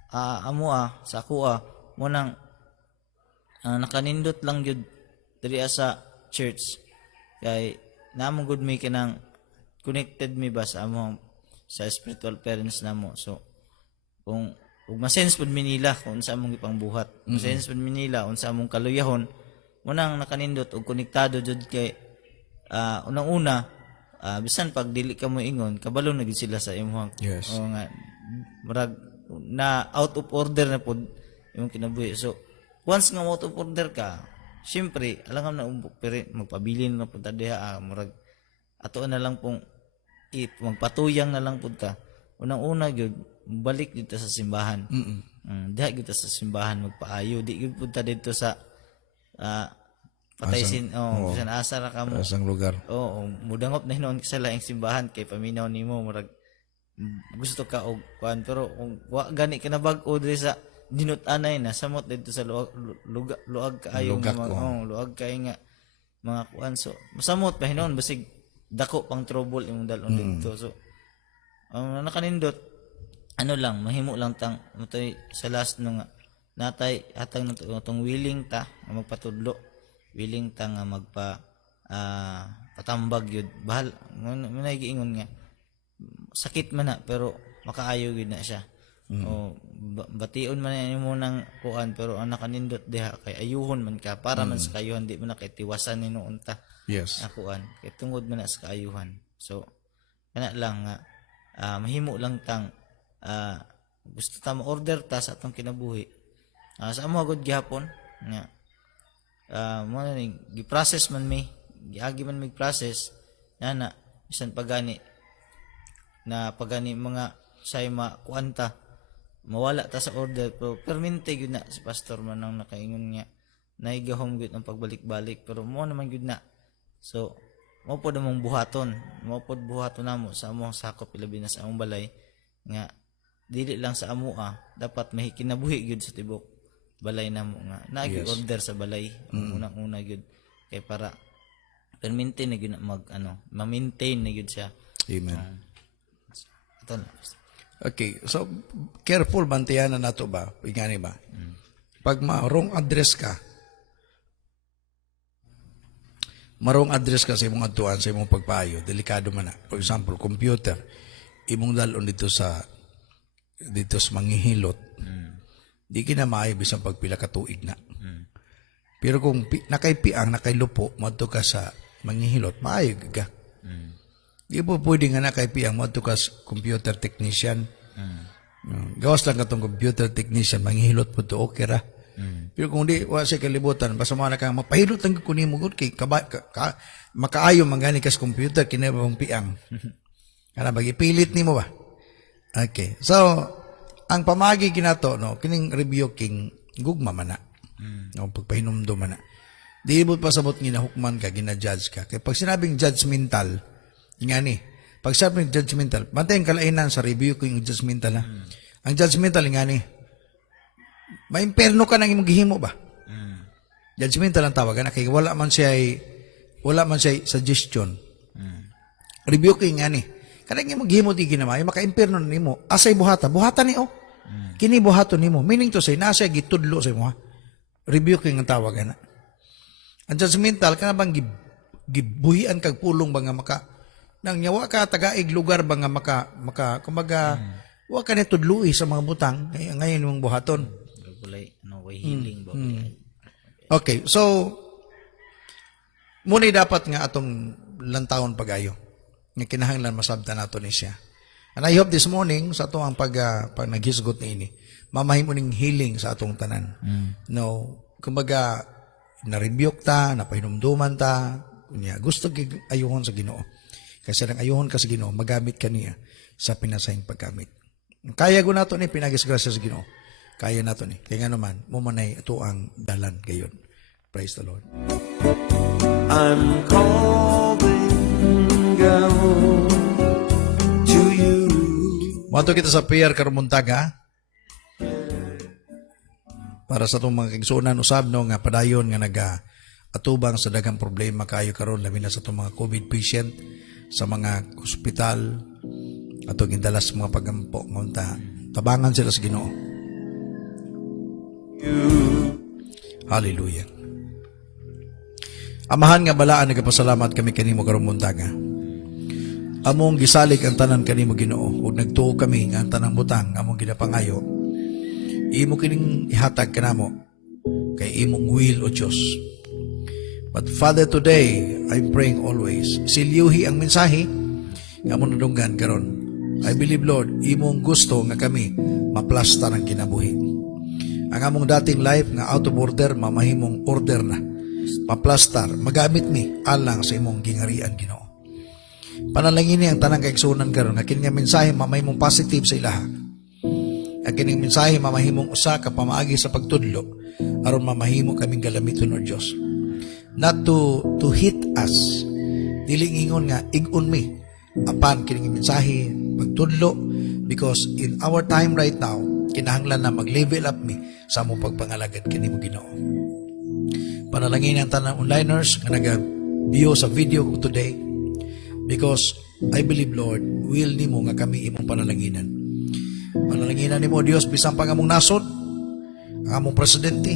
sa ako mo nang nakanindot lang gyud diri sa church kay namong good may kanang connected mi ba sa among sa spiritual parents namo. So kung ug masense pud Manila kung unsa among ipangbuhat. Masense pud Manila unsa among kaluyahon. Unang nakanindot og konektado jud kay unang-una bisan pag dili ka mo ingon kabalo na gid sila sa imong Yes. o nga murag na out of order na pud imong kinabuhi. So once nga out of order ka, syempre alam na umbok pero magpabili na pud ta diha murag ato na lang pong magpatuyang na lang pud ta. Unang-una gyud balik dito sa simbahan. Diha gyud ta sa simbahan magpaayo, di gyud pud ta dito sa pataysin bisan asa ra ka mo. Sa lugar. Oo, mudangop na hinon sa laing simbahan kay paminaw nimo murag gusto ka og kuan pero kung wa gani ka na bag-o diri sa dinut-anay na samot dito sa luag kaayo luag kay nga mga kuan so masamot pa hinon basig dako pang trouble imong dalon dito. So nakanindot ano lang mahimo lang tang matoy sa last no nga natay hatag na tong willing ta nga magpatudlo, willing ta nga magpa patambag yun bahal manay giingon nga sakit man na pero makaayo gyud na siya. O bation man nimo nang kuan pero ang nakanindot diha kay ayuhon man ka para man sa kayuhan di man na kay tiwasan ni unta. Yes. Kuan kay tungod man na sa kaayuhan. So kana lang nga mahimo lang tang gusto ta mo-order ta sa atong kinabuhi. Sa amo gud gihapon nga mo ni gi-process man mi giagi man mig process na bisan pagani na pagani mga say makuanta mawala ta sa order pero permente gyud na si pastor man nang nakaingon nga naigahom gyud ang pagbalik-balik pero mo naman gyud na. So mo pod among buhaton namo sa among sakop ilabi na sa among balay nga dili lang sa amo dapat may kinabuhi gyud sa tibok balay namo nga nagi-order sa balay unang-una gyud kay para permente na gyud na ma-maintain na gyud siya. Amen. Ito na. Okay, so careful bantayan na nato ba? Ingani ba? Pag wrong address ka sa imong adtuan sa imong pagpaayo, delikado man na. For example, computer, imong dalon dito sa manghihilot. Di kina maayo bisan pagpila ka tuig na. Pero kung nakaipiang, nakailupo, madto ka sa manghihilot, maayo ka. Di po pwede nga nakaipiang madto ka sa computer technician. Gawas lang katong computer technician, manghihilot po to, okay ra. Pero kung di, wala siya kalibutan, basta mga kang mapahilot lang kunin mo, kay makaayo mangani ka sa computer, kinabang piang. Kana magipilit ni mo ba? Okay. So, ang pamagi kinato, no, kining review king gugma man na. No, pagpahinumdo man na. Di ibot pasabot ginahukman ka, ginajudge ka. Kaya pag sinabing judgmental, nga ni, pag sinabing judgmental, bantayin kalainan sa review ko yung judgmental ha. Ang judgmental nga ni, maimperno ka nang imong gihimo ba? Judgmental ang tawag na kay wala man siya suggestion. Review ko nga ni, kanang imong gihimo di ginamay maka-imperno nimo. Asay buhatan ni kini buhaton nimo. Meaning to say nasa gitudlo sa imo ha. Review ko ang tawag na. Ang judgmental kana bang gibuhian kag pulong ba nga maka nang nyawa ka tagaig lugar ba nga maka kumbaga wa ka ni tudluy sa mga butang ngayon imong buhaton. Way healing ba? Okay, so muna dapat nga atong lantawon pagayo nga kinahanglan masabtan nato ni siya. And I hope this morning sa ato ang pag naghisgot ni mamahimo ning healing sa atong tanan. No, kumbaga na-rebuke ta, napahinumduman ta, kunya gusto ayuhon sa Ginoo. Kasi nang ayuhon ka sa Ginoo, magamit ka niya sa pinasayang paggamit. Kaya ko nato ni pinagisgrasya sa Ginoo. Kaya nato ni. Kaya nga naman, mumanay ito ang dalan gayon. Praise the Lord. I'm calling out to you. Mato kita sa prayer karumuntaga. Para sa itong mga kigsunan usab no nga padayon nga atubang sa dagang problema kayo karon labi na sa itong mga COVID patient sa mga ospital atong indalas mga pagampo ngunta tabangan sila sa Ginoo. Hallelujah. Amahan nga balaan nagapasalamat kami kanimo karong buntaga. Among gisalig ang tanan kanimo Ginoo ug nagtuo kami nga ang tanang butang among ginapangayo imo kining ihatag kanamo kay imong will o Diyos. But Father, today, I'm praying always. Silyuhi ang mensahe nga mo nadunggan karon. I believe, Lord, imong gusto nga kami maplastar ang kinabuhi. Ang among dating life nga out of order, mamahimong order na. Maplastar, magamit mi alang sa imong gingarian, Ginoo. Panalangin ni ang tanang kaigsunan karon nga kini nga mensahe mamahimong positive sa ilaha. Ang kining mensahe mamahimong usa ka pamaagi sa pagtudlo aron mamahimo kaming galamiton o Dios. Not to hit us. Dili ingon nga igun mi apan kining mensahe pagtudlo, because in our time right now kinahanglan na mag-level up mi sa among pagpangalagad kini mo Ginoo. Panalangin ang tanang onliners nga naga-view sa video ko today, because I believe, Lord, will nimo nga kami imong panalanginan. Panalanginan nimo Dios bisan pa nga among nasod, ang among presidente,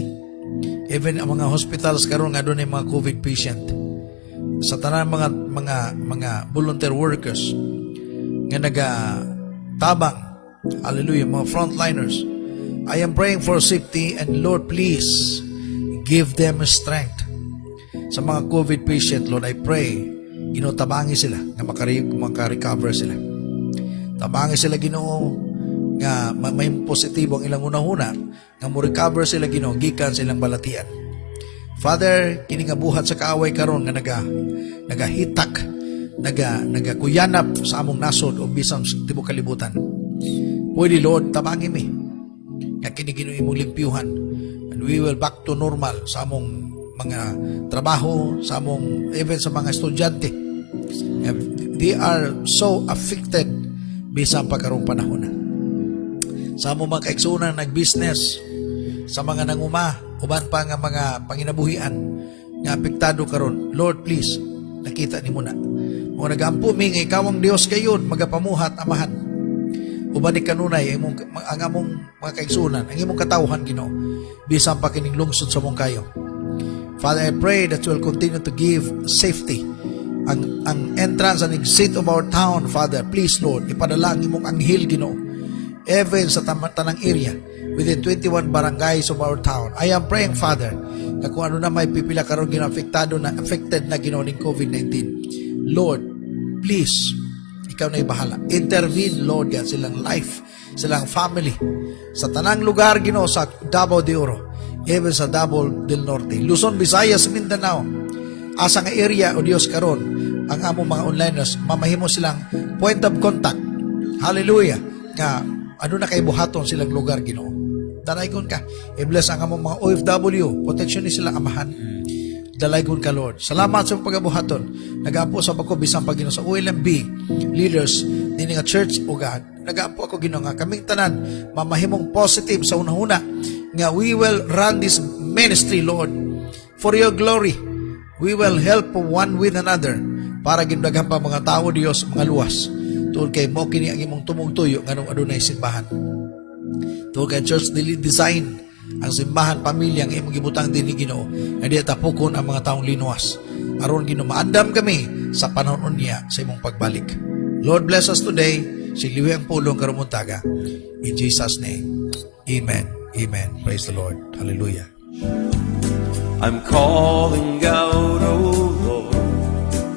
even ang mga hospitals karon nga dunay mga COVID patient, sa tanan mga volunteer workers nga tabang, hallelujah, mga frontliners. I am praying for safety, and Lord, please give them strength. Sa mga COVID patient, Lord, I pray, Ginoo, tabangi sila nga maka-recover sila. Tabangi sila, Ginoo, nga may positibo ang ilang unahuna, nga mo recover sila, Ginoo, gikan silang balatian. Father, kini nga buhat sa kaaway karon nga nagahitak, nagakuyanap sa among nasod o bisan sa tibuok kalibutan. Pwede, Lord, tabangi mi nga kini Ginoo imong limpyuhan, and we will back to normal sa among mga trabaho, sa among even sa mga estudyante. They are so affected bisan pa karong panahon na. Sa among mga kaigsunan nag-business, sa mga nanguma, uban pa nga mga panginabuhian nga apektado karon. Lord, please, nakita nimo na. Mo nagampo mi nga ikaw ang Dios kayon, magapamuhat amahan. Uban ni kanunay ang among mga kaigsunan, ang imong katawhan, Ginoo, bisan pa kining lungsod sa mong kayo. Father, I pray that you will continue to give safety ang entrance and exit of our town, Father. Please, Lord, ipadala ang imong anghel, Ginoo, even sa tanang area within 21 barangays of our town. I am praying, Father, na kung ano na may pipila karon Ginoo affected na Ginoo ning COVID-19. Lord, please, ikaw na ibahala. Intervene, Lord, God, silang life, silang family, sa tanang lugar, Ginoo, sa Davao de Oro, even sa Davao del Norte, Luzon, Visayas, Mindanao, asa nga area o Dios karon ang among mga onliners, mamahimo silang point of contact. Hallelujah. Nga ano na kay buhaton silang lugar, Ginoo. Dalaygon ka. I-bless ang among mga OFW. Protection ni sila amahan. Dalaygon ka, Lord. Salamat sa pagabuhaton. Nag-aampo sa ako bisan pag Ginoo sa OLMB leaders nini nga church o God. Nag-aampo ako, Ginoo, nga kaming tanan mamahimong positive sa unahuna nga we will run this ministry, Lord, for your glory. We will help one with another para gindagan pa mga tao, Dios, mga luwas. Tuol kay mo kini ang imong tumong-tuyo nganong adunay simbahan. Tuol kay church design ang simbahan, pamilya ang imong gibutang dinhi, Ginoo. Nga di tapukon ang mga taong linuwas. Aron, Ginoo, maandam kami sa panahon niya sa imong pagbalik. Lord, bless us today. Siliwi ang pulong karumuntaga. In Jesus' name. Amen. Amen. Praise the Lord. Hallelujah. I'm calling out, oh Lord,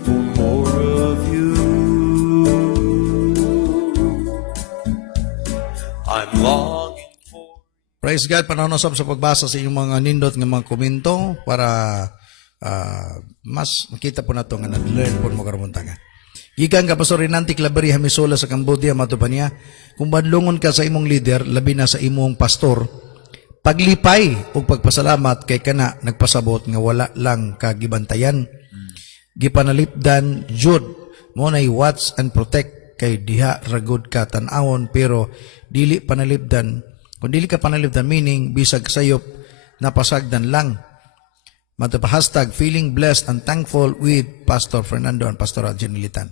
for more of you. I'm longing for... Praise God. Panahon sa pagbasa sa inyong mga nindot ng mga komento para mas makita po na ito nga na-learn po mo karumuntaga. Gikan ka Pastor Renante Clavery Hamisola sa Cambodia, matupan niya, kung badlungon ka sa imong leader, labi na sa imong pastor, paglipay o pagpasalamat kay kana nagpasabot nga wala lang kagibantayan. Gipanalipdan jud mo nay watch and protect kay diha ragod ka tan-awon, pero dili panalipdan. Kung dili ka panalipdan, meaning bisag sayop napasagdan lang. Matapahashtag feeling blessed and thankful with Pastor Fernando and Pastor Janilitan.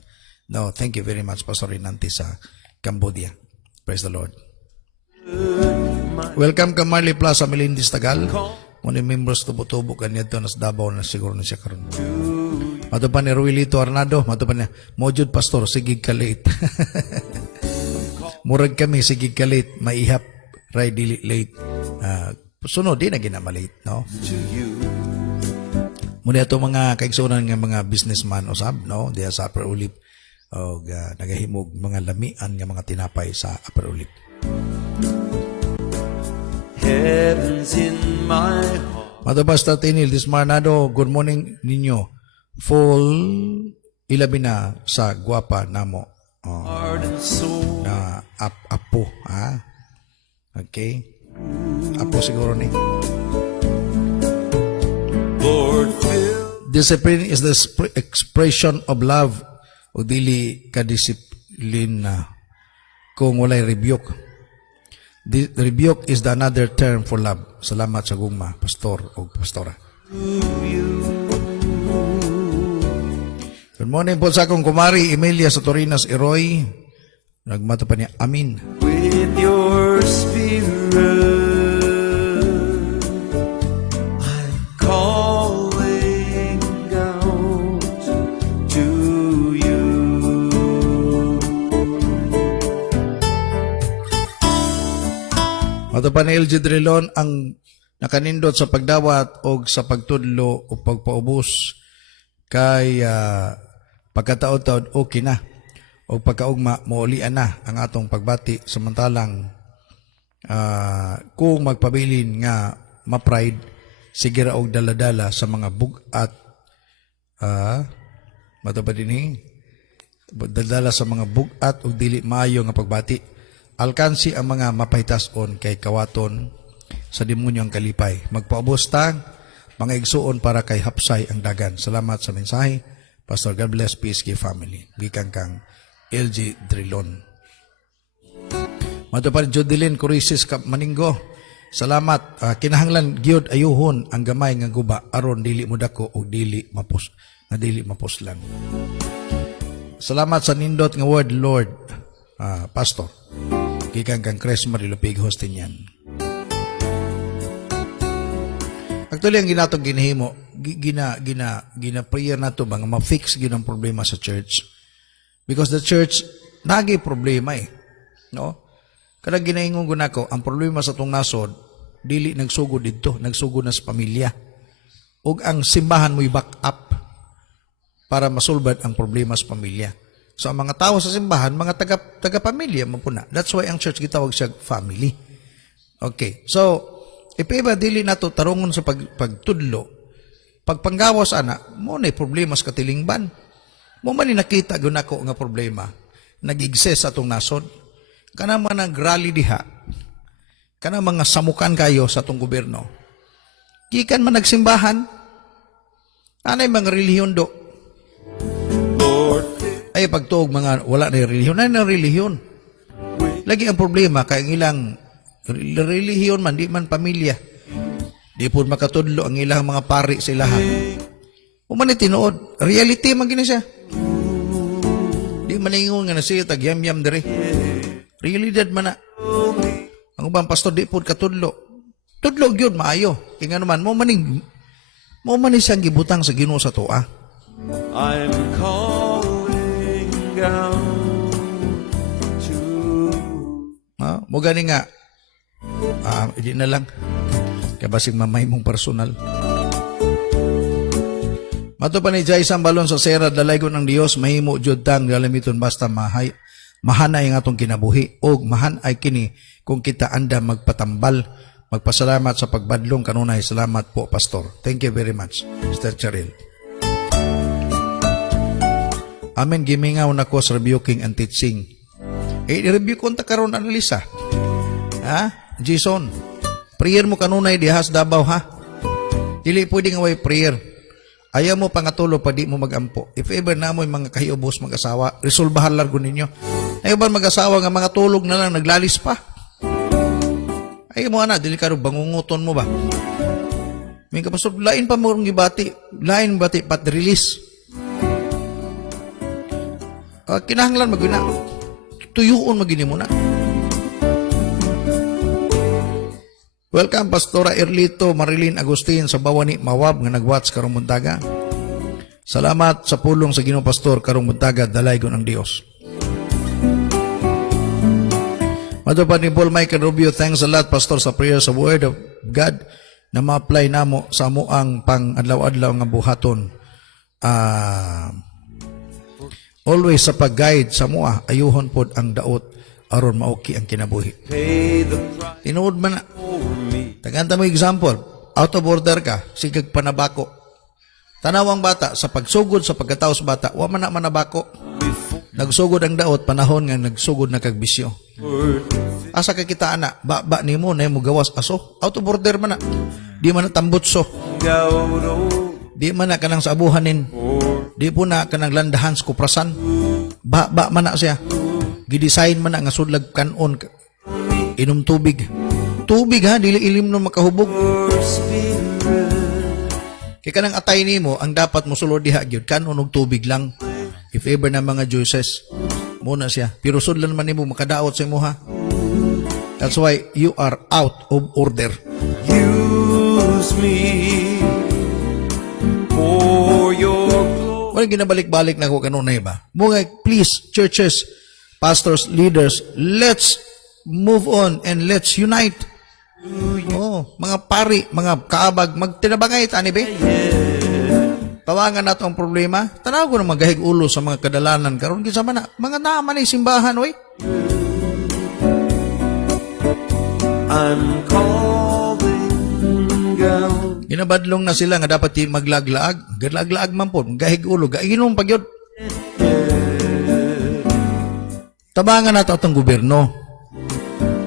No, thank you very much, Pastor Renante sa Cambodia. Praise the Lord. Welcome ka Marley Plaza, Melindis Tagal. Muna members tubo-tubo kanyan to nas Davao na siguro na siya karon. Matupan ni Ruilito Arnado, matupan niya, Mojud Pastor, sigig kalit. Murag kami, sigig kalit, maihap. ray dili late. Sunod di na ginamalate, no? to you. Muna ito mga kaigsunan nga mga businessman usab, no? Diya sa Upper Ulip o nagahimog mga lamian nga mga tinapay sa Upper Ulip. Heaven's in my heart. Matubas Tatinil, Dismarnado, good morning ninyo. Full ilabi na sa guwapa namo. Heart and soul. Na apo, ha? Okay? Apo siguro ni. Lord, fill Discipline is the expression of love o dili ka-disiplina kung walay rebuke. The rebuke is the another term for love. Salamat sa gugma, pastor o pastora. Good morning po sa akong kumari, Emilia sa Torinas, Eroy. Nagmata pa niya, amin. with your spirit. I'm calling out to you. Matapan ni LG Drilon ang nakanindot sa pagdawat o sa pagtudlo o pagpaubos kay pagkataod-taod okay na o pagkaugma muulian na ang atong pagbati samantalang kung magpabilin nga ma-pride sige ra og daladala sa mga bugat matapad dinhi daladala sa mga bugat ug dili maayo nga pagbati alkansi ang mga mapahitason kay kawaton sa demonyo ang kalipay. Magpaubos ta, mga igsuon para kay hapsay ang dagan. Salamat sa mensahe. Pastor, God bless PSK family. Gikan kang LG Drilon. Matupad Jodelyn Corisis Maninggo. Salamat. Kinahanglan gyud ayuhon ang gamay nga guba aron dili mo dako o dili mapuslan. Salamat sa nindot nga word Lord. Pastor. Gikan kang Cresma Rilopig hostin yan. Actually, ang ginatong ginahimo, gina-prayer na to mga ma-fix ginang problema sa church. Because the church, nagi problema eh. No? Kada ginaingon ko nako, ang problema sa itong nasod, dili nagsugod dito, nagsugod na sa pamilya. Ug ang simbahan mo'y back up para masulbad ang problema sa pamilya. So, ang mga tao sa simbahan, mga taga-pamilya mo po na. That's why ang church gitawag siya family. Okay. So, ipiba dili nato tarungon sa pagtudlo. Pagpanggawas ana, mo na problema sa katilingban. Mo man ni nakita gyud nako nga problema nag-exist sa atong nasod. Kana man nagrally diha. Kana mga samukan kayo sa atong gobyerno. Gikan man nagsimbahan. Anay mga relihiyon do. Ay pagtuog mga wala na relihiyon. Ay na relihiyon. Lagi ang problema kay ang ilang relihiyon man, di man pamilya. Di po makatudlo ang ilang mga pari sa ilahan. Uman tinuod. Reality man gina siya. Di man ingon nga na siya tagyam-yam dere. Realidad man na. Ang ubang pastor di po katudlo. Tudlo gyud maayo. Kaya nga naman, mo man siyang gibutang sa Ginoo sa tuwa. I'm calling out to Mo gani nga, hindi na lang. Kaya basig mamay mong personal. Mato pa ni Jai Sambalon sa Sera, dalay ko ng Diyos, mahimo jud tang galamiton basta mahanay ang atong kinabuhi. O mahanay kini kung kita anda magpatambal. Magpasalamat sa pagbadlong kanunay. Salamat po, Pastor. Thank you very much, Mr. Charil. Amen, gimingaw na ko sa rebuking and teaching. I-review ko ta karon analisa. Jason, prayer mo kanunay dihas Davao ha. Dili pwede nga way prayer. Ayaw mo pangatulo pa di mo magampo. If ever na mo mga kahiubos mag-asawa, resolbahan largo ninyo. Ayaw ba mag-asawa nga mga tulog na lang naglalis pa? Ayaw mo ana, dili ka rin bangunguton mo ba? May kapasok, lain pa mo rin gibati. Lain bati pat release. Kinahanglan magina. Tuyuon magini mo na. Welcome, Pastora Erlito Marilyn Agustin sa Bawani Mawab nga nag-watch karong buntaga. Salamat sa pulong sa Ginoo Pastor karong buntaga, dalay ko ng Dios. Mato pa ni Paul Michael Rubio, thanks a lot, Pastor, sa prayer sa Word of God na ma-apply namo sa amuang pang-adlaw-adlaw nga buhaton. Always sa pag-guide sa mua, ayuhon pod ang daot aron mauki ang kinabuhi. Pay the price Tinuod man na. for me. Tagantang mo example, out of order ka, sigag panabako. Tanawang bata, sa pagsugod, sa pagkataos bata, wa man na manabako. Nagsugod ang daot, panahon nga nagsugod na kagbisyo. Asa ka kita ana, ba ni mo na mo gawas aso, out of order man na. Di man na tambutso, Out of di man na kanang sa abuhanin, di po na kanang landahan sa kuprasan. Ba man na siya. Gidesign man na nga sudlag kanon, inom tubig. Tubig ha, dili ilim no makahubog. your spirit. Kaya kanang atay nimo ang dapat mo sulod diha gyud kanon og tubig lang. If ever na mga juices, muna siya. Pero sudlan man nimo makadaot sa imo ha. That's why you are out of order. Use me for your glory. Wala ginabalik-balik na ko kanunay ba? Mga please, churches, pastors, leaders, let's move on and let's unite. Oh, mga pari, mga kaabag, magtinabangay tani be. Tawangan nato ang problema. Tanaw ko na magahig ulo sa mga kadalanan karon kinsa man na mga naman ay simbahan oy. I'm calling out. Ginabadlong na sila nga dapat maglaglaag. Galaglaag man po, gahig ulo, gainom pagyod. Tabangan nato atong gobyerno.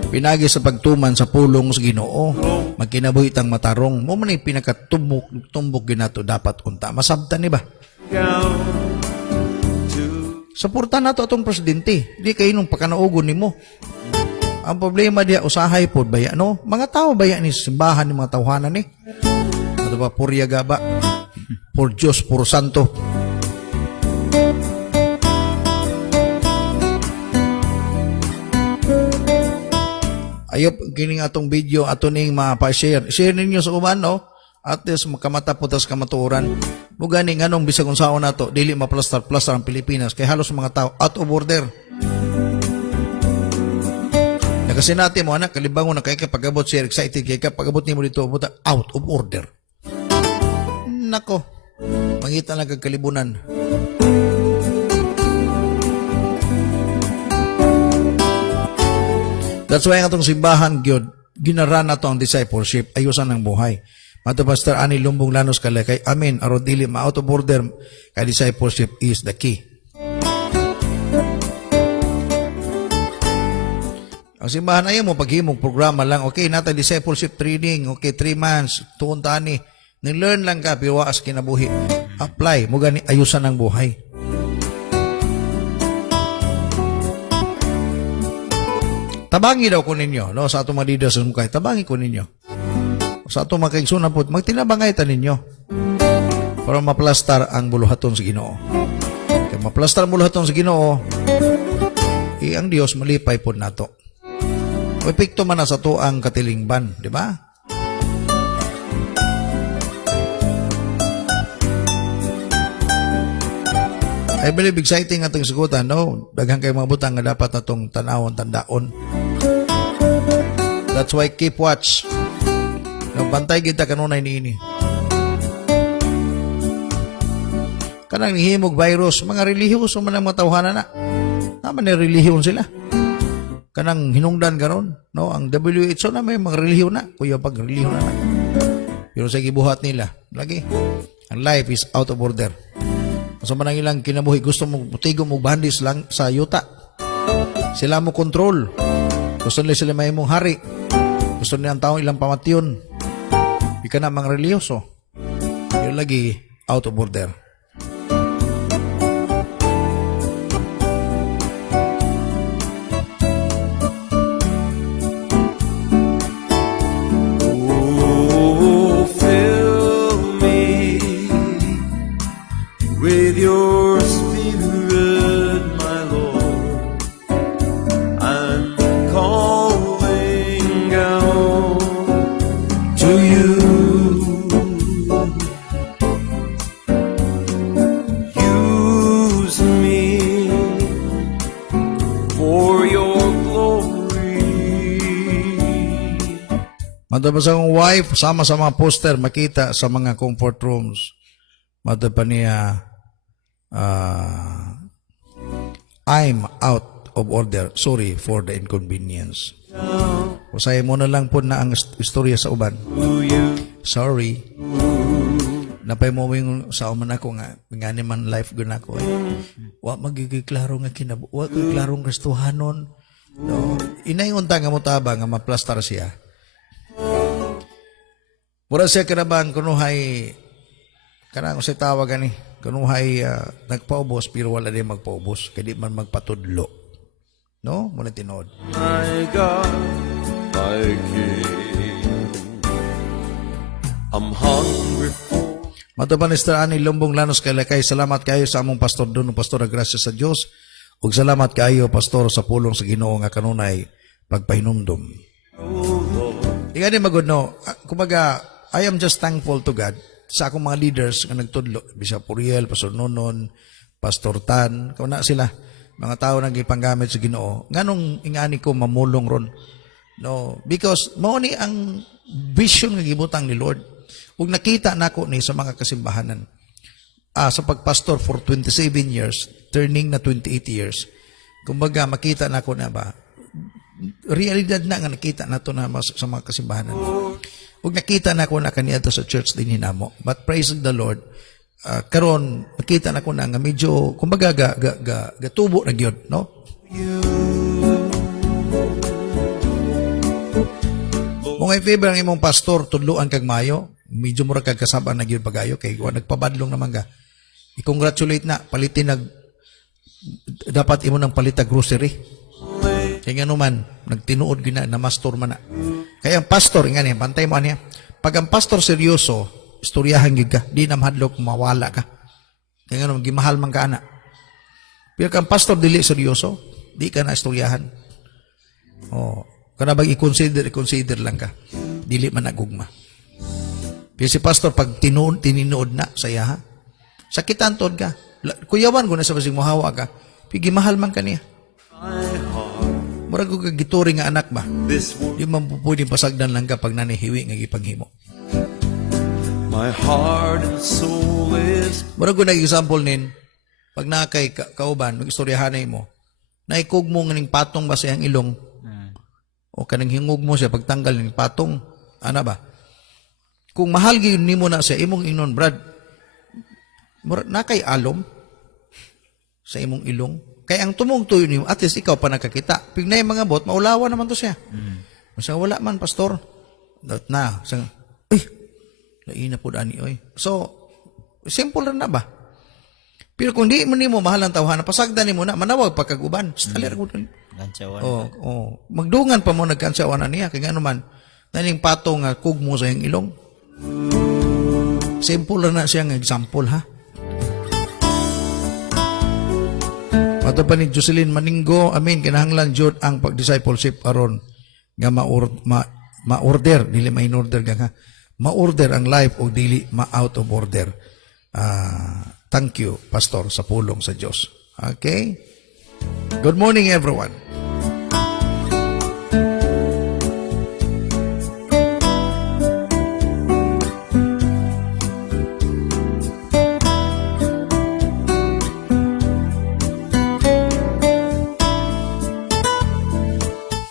Pinagi sa pagtuman sa pulong sa Ginoo. Magkinabuhitang matarong. Mo man ay pinakatumbok ginato dapat unta. Masabtan ni ba? Down to Suporta nato atong presidente. Di kayo nung pakanaugon nimo. Ang problema diya usahay pod baya no. Mga tao baya ni simbahan ni mga tawhanan ni. Ano ba purya gaba? Por Diyos, por Santo. Ayop kining atong video ato ning mapa-share. Share ninyo sa uban no. At least makamata po tas kamatuoran. Mugani nganong bisag unsaon nato dili maplastar-plastar ang Pilipinas kay halos mga tao out of order. Kasi natin mo anak kalibangon na kay kapagabot siya excited kay kapagabot nimo dito buta out of order. Nako. Mangita lang kag kalibunan. That's why ang atong simbahan gyud ginaran nato ang discipleship ayusan ang buhay. Mato Pastor Ani Lumbong Lanos kalay kay amen aron dili ma out of order kay discipleship is the key. Ang simbahan ayaw mo paghimong programa lang, okay, nata discipleship training, okay, 3 months, tuon tani. Ni-learn lang ka, pero waas kinabuhi. Apply, mo gani ayusan ang buhay. Tabangi daw ko ninyo, no, sa atong mga leaders sa mukhay, tabangi ko ninyo. Sa atong mga kaigsunan po, magtinabangay ta ninyo para maplastar ang buluhaton sa Ginoo. Kaya maplastar ang buluhaton sa Ginoo, ang Dios malipay po nato. Epekto man na sa to ang katilingban, di ba? I believe exciting atong sugutan, no? Daghang kay mga butang nga dapat natong tanawon, tandaon. That's why keep watch. Bantay kita kanunay niini. Kanang himog virus, mga relihiyoso man ang mga tawhanan na. Naman ni relihiyon sila. Kanang hinungdan karon, no? Ang WHO na may mga relihiyon na, kuya pag relihiyon na. Pero sa gibuhat nila, lagi, ang life is out of order. Sa man ang ilang kinabuhi, gusto mong putigo mo bandis lang sa yuta. Sila mo control. Gusto nila sila may mong hari. Gusto nila ang taong ilang pamatyon. Di ka na mga reliyoso. Pero lagi, out of order. oh, fill me with your spirit, my Lord. I'm calling out to you. Matapos ang wife, sama sa mga poster, makita sa mga comfort rooms. Matapos niya, I'm out of order. Sorry for the inconvenience. Usay mo na lang po na ang istorya sa uban. Sorry. Napay mo yung sa uman ako nga man life gun ako eh. Wa magigiklaro nga kinabu. Wa klarong Kristohanon. No. Inayon ta nga mo taba nga maplastar siya. Mura siya kanaban kunuhay kanang sa tawag ani kunuhay nagpaubos pero wala din magpaubos kay di man magpatudlo. No? Muna tinod. My God, my King, I'm hungry for Matupan Mr. Ani Lumbong Lanos kay salamat kayo sa among pastor doon, pastor grasya sa Dios. Ug salamat kayo pastor sa pulong sa Ginoo nga kanunay pagpahinumdom. Ingani magudno, kumbaga I am just thankful to God sa akong mga leaders nga nagtudlo, Bishop Uriel, Pastor Nonon, Pastor Tan, kauna sila mga tao nang gipanggamit sa Ginoo. Nganong ingani ko mamulong ron. No, because mao ni ang vision nga gibutang ni Lord. Ug nakita nako ni sa mga kasimbahanan. Sa pagpastor for 27 years, turning na 28 years. Kumbaga makita nako na ba realidad na nga nakita nato na sa mga kasimbahanan. Ug nakita nako na kaniadto sa church din hinamo. But praise the Lord, karon nakita nako na nga medyo kumbaga gatubo na gyud, no? Kung ay favor ang imong pastor tudloan kag mayo, medyo mura kag kasabaan na gyud pagayo kay wa nagpabadlong naman ka. I-congratulate na palitin dapat imo nang palita grocery. Kaya nga naman, nagtinuod gyud na mastor man na. Kaya ang pastor ingani bantay mo niya. Pag ang pastor seryoso, istoryahan gyud ka, di na mahadlok mawala ka. Kaya nga naman gimahal man ka ana. Pero kang pastor dili seryoso, di ka na istoryahan. Oh, kana bang i-consider lang ka. Dili man nagugma. Pero si pastor, pag tininood na, saya ha? Sakitan tod ka. Kuyawan ko na sa basing muhawa ka. Pigi mahal man ka niya. Murag ko kagituri nga anak ba? this world. Di man pwedeng pasagdan lang ka pag nanihiwi nga gipanghimo. My heart and soul is Murag ko nag-example nin, pag nakay kauban, mag-istoryahanay mo, naikog mo nga ning patong ba sa iyang ilong, o kanang hingog mo siya pagtanggal ng patong, ana ba? Kung mahal gyud nimo na sa imong inon, Brad, nakay alom sa imong ilong. Kaya ang tumungtoy nimo, at least ikaw pa nakakita. Pignay mga bot, maulawa naman to siya. Masa wala man, pastor. Dapat na. Uy, laina po dani, oy. So, simple rin na ba? Pero kung di mo nimo mahal ang tawhana, pasagdan nimo na, manawag pagkaguban. Alir ko dun. Gantsawan. Magdungan pa mo nagkansyawan na niya. Kaya nga naman, naning patong nga kugmo sa iyong ilong. Simple na siyang example, ha? Mato pa ni Jocelyn Maninggo, amin, kinahanglan jud ang pag-discipleship aron nga ma-order, dili ma-in-order ka, ma-order ang life o dili ma-out of order. Thank you, Pastor, sa pulong sa Diyos. Okay? Good morning, everyone.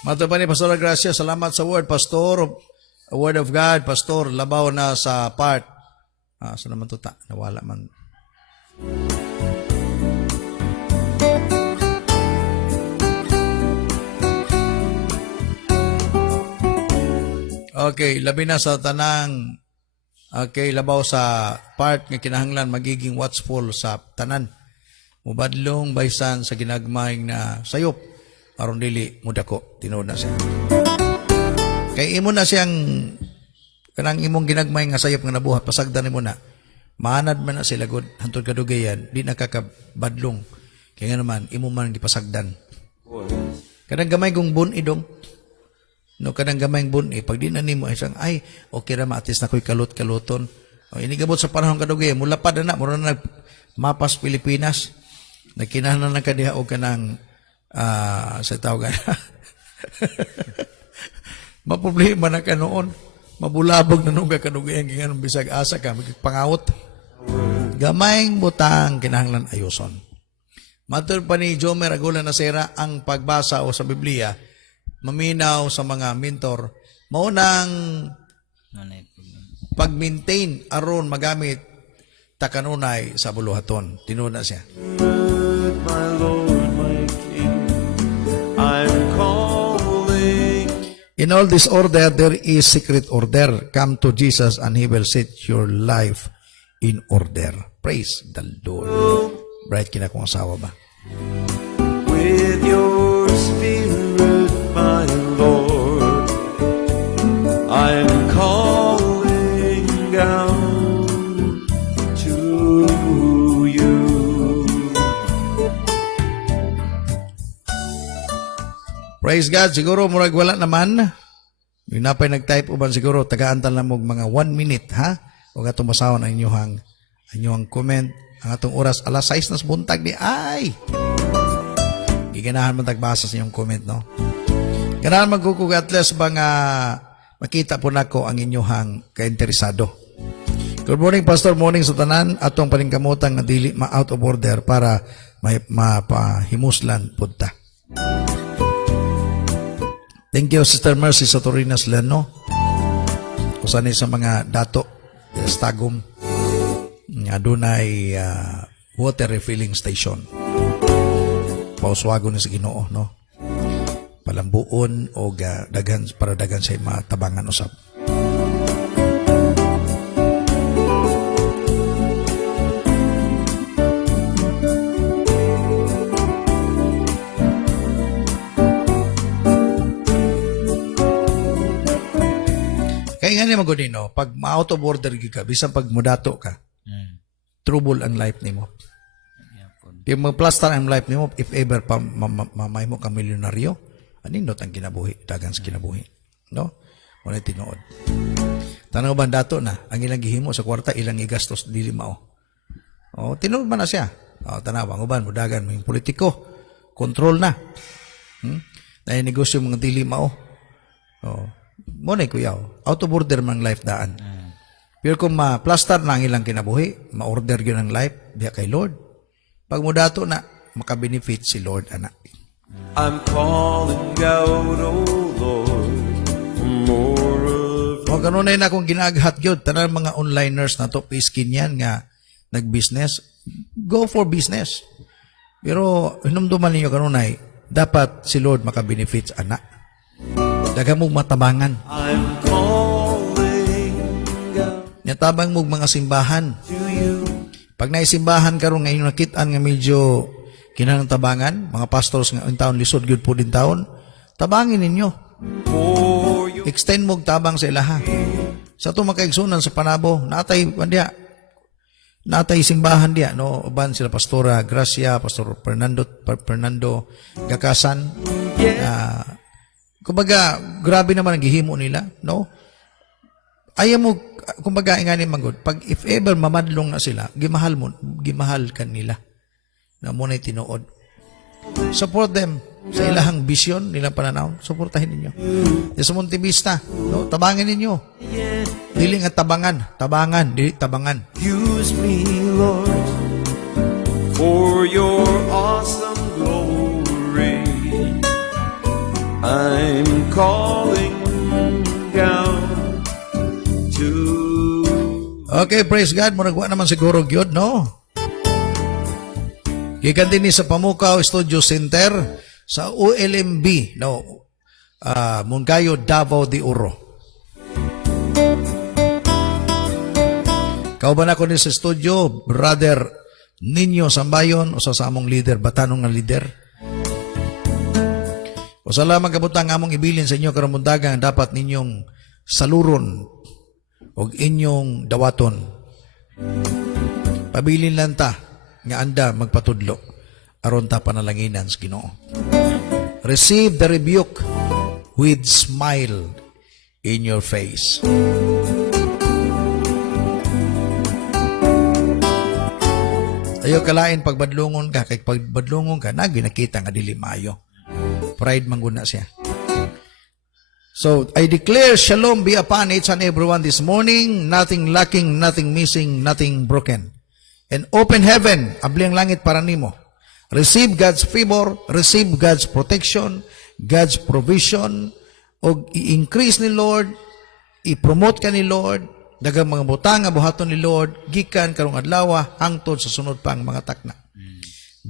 Mato pa ni Pastor Gracia, salamat sa word, Pastor. A word of God, Pastor. Labaw na sa part. Saan naman ito ta? Nawala man. Okay, labi na sa tanang. Okay, labaw sa part nga kinahanglan magiging watchful sa tanan. Mubadlong baysan sa ginagmayng na sayop. Aron dili mudako, tinuod na siya. Kay imo na siyang kanang imong ginagmay nga sayop nga nabuhat, pasagdan nimo na. Maanad man na sila god hantod kadugayan, di nakakabadlong. Kaya nga naman imo man gipasagdan. Kanang gamay kong bun idong. No kanang gamay bun pag di na nimo isang ay okay ra maatis na koy kalot-kaluton. O inigabot sa panahon kadugayan, mula pa na mura na mapas Pilipinas. Nagkinahanglan na kadiha og kanang sa tawagan. Maproblema na ka noon. Mabulabog na nung kakanugayang ginganong bisag asa ka, magpangawot. Gamayng butang kinahanglan ayoson. Matur pa ni Jomer Agula Nasera, ang pagbasa o sa Biblia, maminaw sa mga mentor, maunang Nanay po. pag-maintain aron magamit takanunay sa buluhaton. Tinuna siya. Good, my Lord, my King, I'm calling. In all this order, there is secret order. Come to Jesus and He will set your life in order. Praise the Lord. Bright kina kong asawa ba? With your spirit, my Lord, I'm calling out to you. Praise God. Siguro murag wala naman. Yung napay nag-type uban siguro, tagaantal na mo mga 1 minute, ha? O atong masawan ang inyong comment. Ang atong oras, alas 6 na sa buntag ni ay. Giganahan man tagbasa sa inyong comment, no? Ganahan magkukug at least ba nga makita po nako ang inyong kainteresado. Good morning, Pastor. Morning sa tanan. Atong paningkamutang na dili ma-out of order para mapahimuslan punta. Thank you, Sister Mercy sa Torinas Leno. Kusani sa mga dato, stagum, nga dunay water refilling station. Pauswago na sa Ginoo, no? Palambuon o dagan para dagan sa matabangan usab. Kaya nga naman no, pag ma-out of order ka, bisan pag mudato ka, trouble ang life nimo. Yung mag-plaster ang life nimo, if ever pa mamay mo kang milyonaryo, anindot ang kinabuhi, dagan sa kinabuhi. No? Wala tinuod. Tanaw ba dato na, ang ilang gihimo sa kwarta, ilang igastos, dili mao. O, tinuod man na siya. O, tanaw, ang uban, mudagan, may politiko, control na. Dahil negosyo mga dili mao. O, muna kuyaw, out of order mang life daan. Pero kung ma-plaster na ang ilang kinabuhi, ma-order yun ang life, diya kay Lord. Pag mudato na, makabenefit si Lord, anak. I'm calling out, oh Lord, for more of O kanunay na akong ginaghat yun, tanan mga onliners na to, piskin yan nga, nag-business, go for business. Pero, hinumduman ninyo kanunay, dapat si Lord makabenefits, anak. Daga mong matabangan. I'm calling out Natabang mong mga simbahan. to you. Pag naisimbahan karon ngayon nakitaan nga medyo kinahanglan tabangan, mga pastors nga in taon lisod gyud po din taon, tabangin ninyo. For your Extend mo og tabang sa ilaha. Sa to makaigsunan sa Panabo, natay simbahan diya, no? Uban sila Pastora Gracia, Pastor Fernando Gakasan. Kumbaga, grabe naman ang gihimo nila, no? Ayaw mo, kumbaga, ingani manggod, pag if ever mamadlong na sila, gimahal kan nila. Na muna'y tinuod. Support them sa ilahang vision, nilang pananaw. Supportahin ninyo. Sa Montevista, no? Tabangin ninyo. Dili nga tabangan, dili tabangan. use me, Lord, for your awesome glory. I'm calling out to Okay, praise God. Muragwa naman siguro gyud, no? Gikan din ni sa Pamukaw Studio Center sa ULMB, no? Moncayo, Davao de Oro. Kauban ako din sa studio, Brother Ninyo Sambayon, o sa among leader, batanong nga leader. O salamat kabutang among ibilin sa inyo karamundagan dapat ninyong saluron o inyong dawaton. Pabilin lang ta nga anda magpatudlo aron ta panalanginan sa Ginoo. Receive the rebuke with smile in your face. Ayaw kalain pagbadlungon ka, kay pagbadlungon ka, na ginakita nga dili maayo. Pride mangguna siya. So, I declare shalom be upon each and everyone this morning, nothing lacking, nothing missing, nothing broken. And open heaven, abli ang langit para nimo. Receive God's favor, receive God's protection, God's provision, o i-increase ni Lord, i-promote ka ni Lord, dagang mga butang nga buhaton ni Lord, gikan karong adlaw hangtod sa sunod pang mga takna.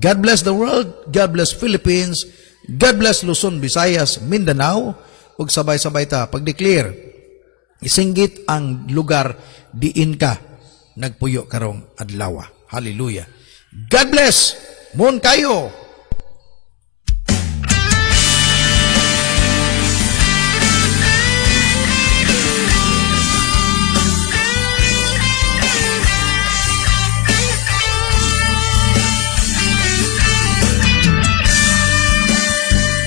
God bless the world, God bless Philippines, God bless Luzon, Visayas, Mindanao, ug sabay-sabay ta pag-declare, isinggit ang lugar diin ka nagpuyo karong adlaw. Hallelujah. God bless. Mon kayo.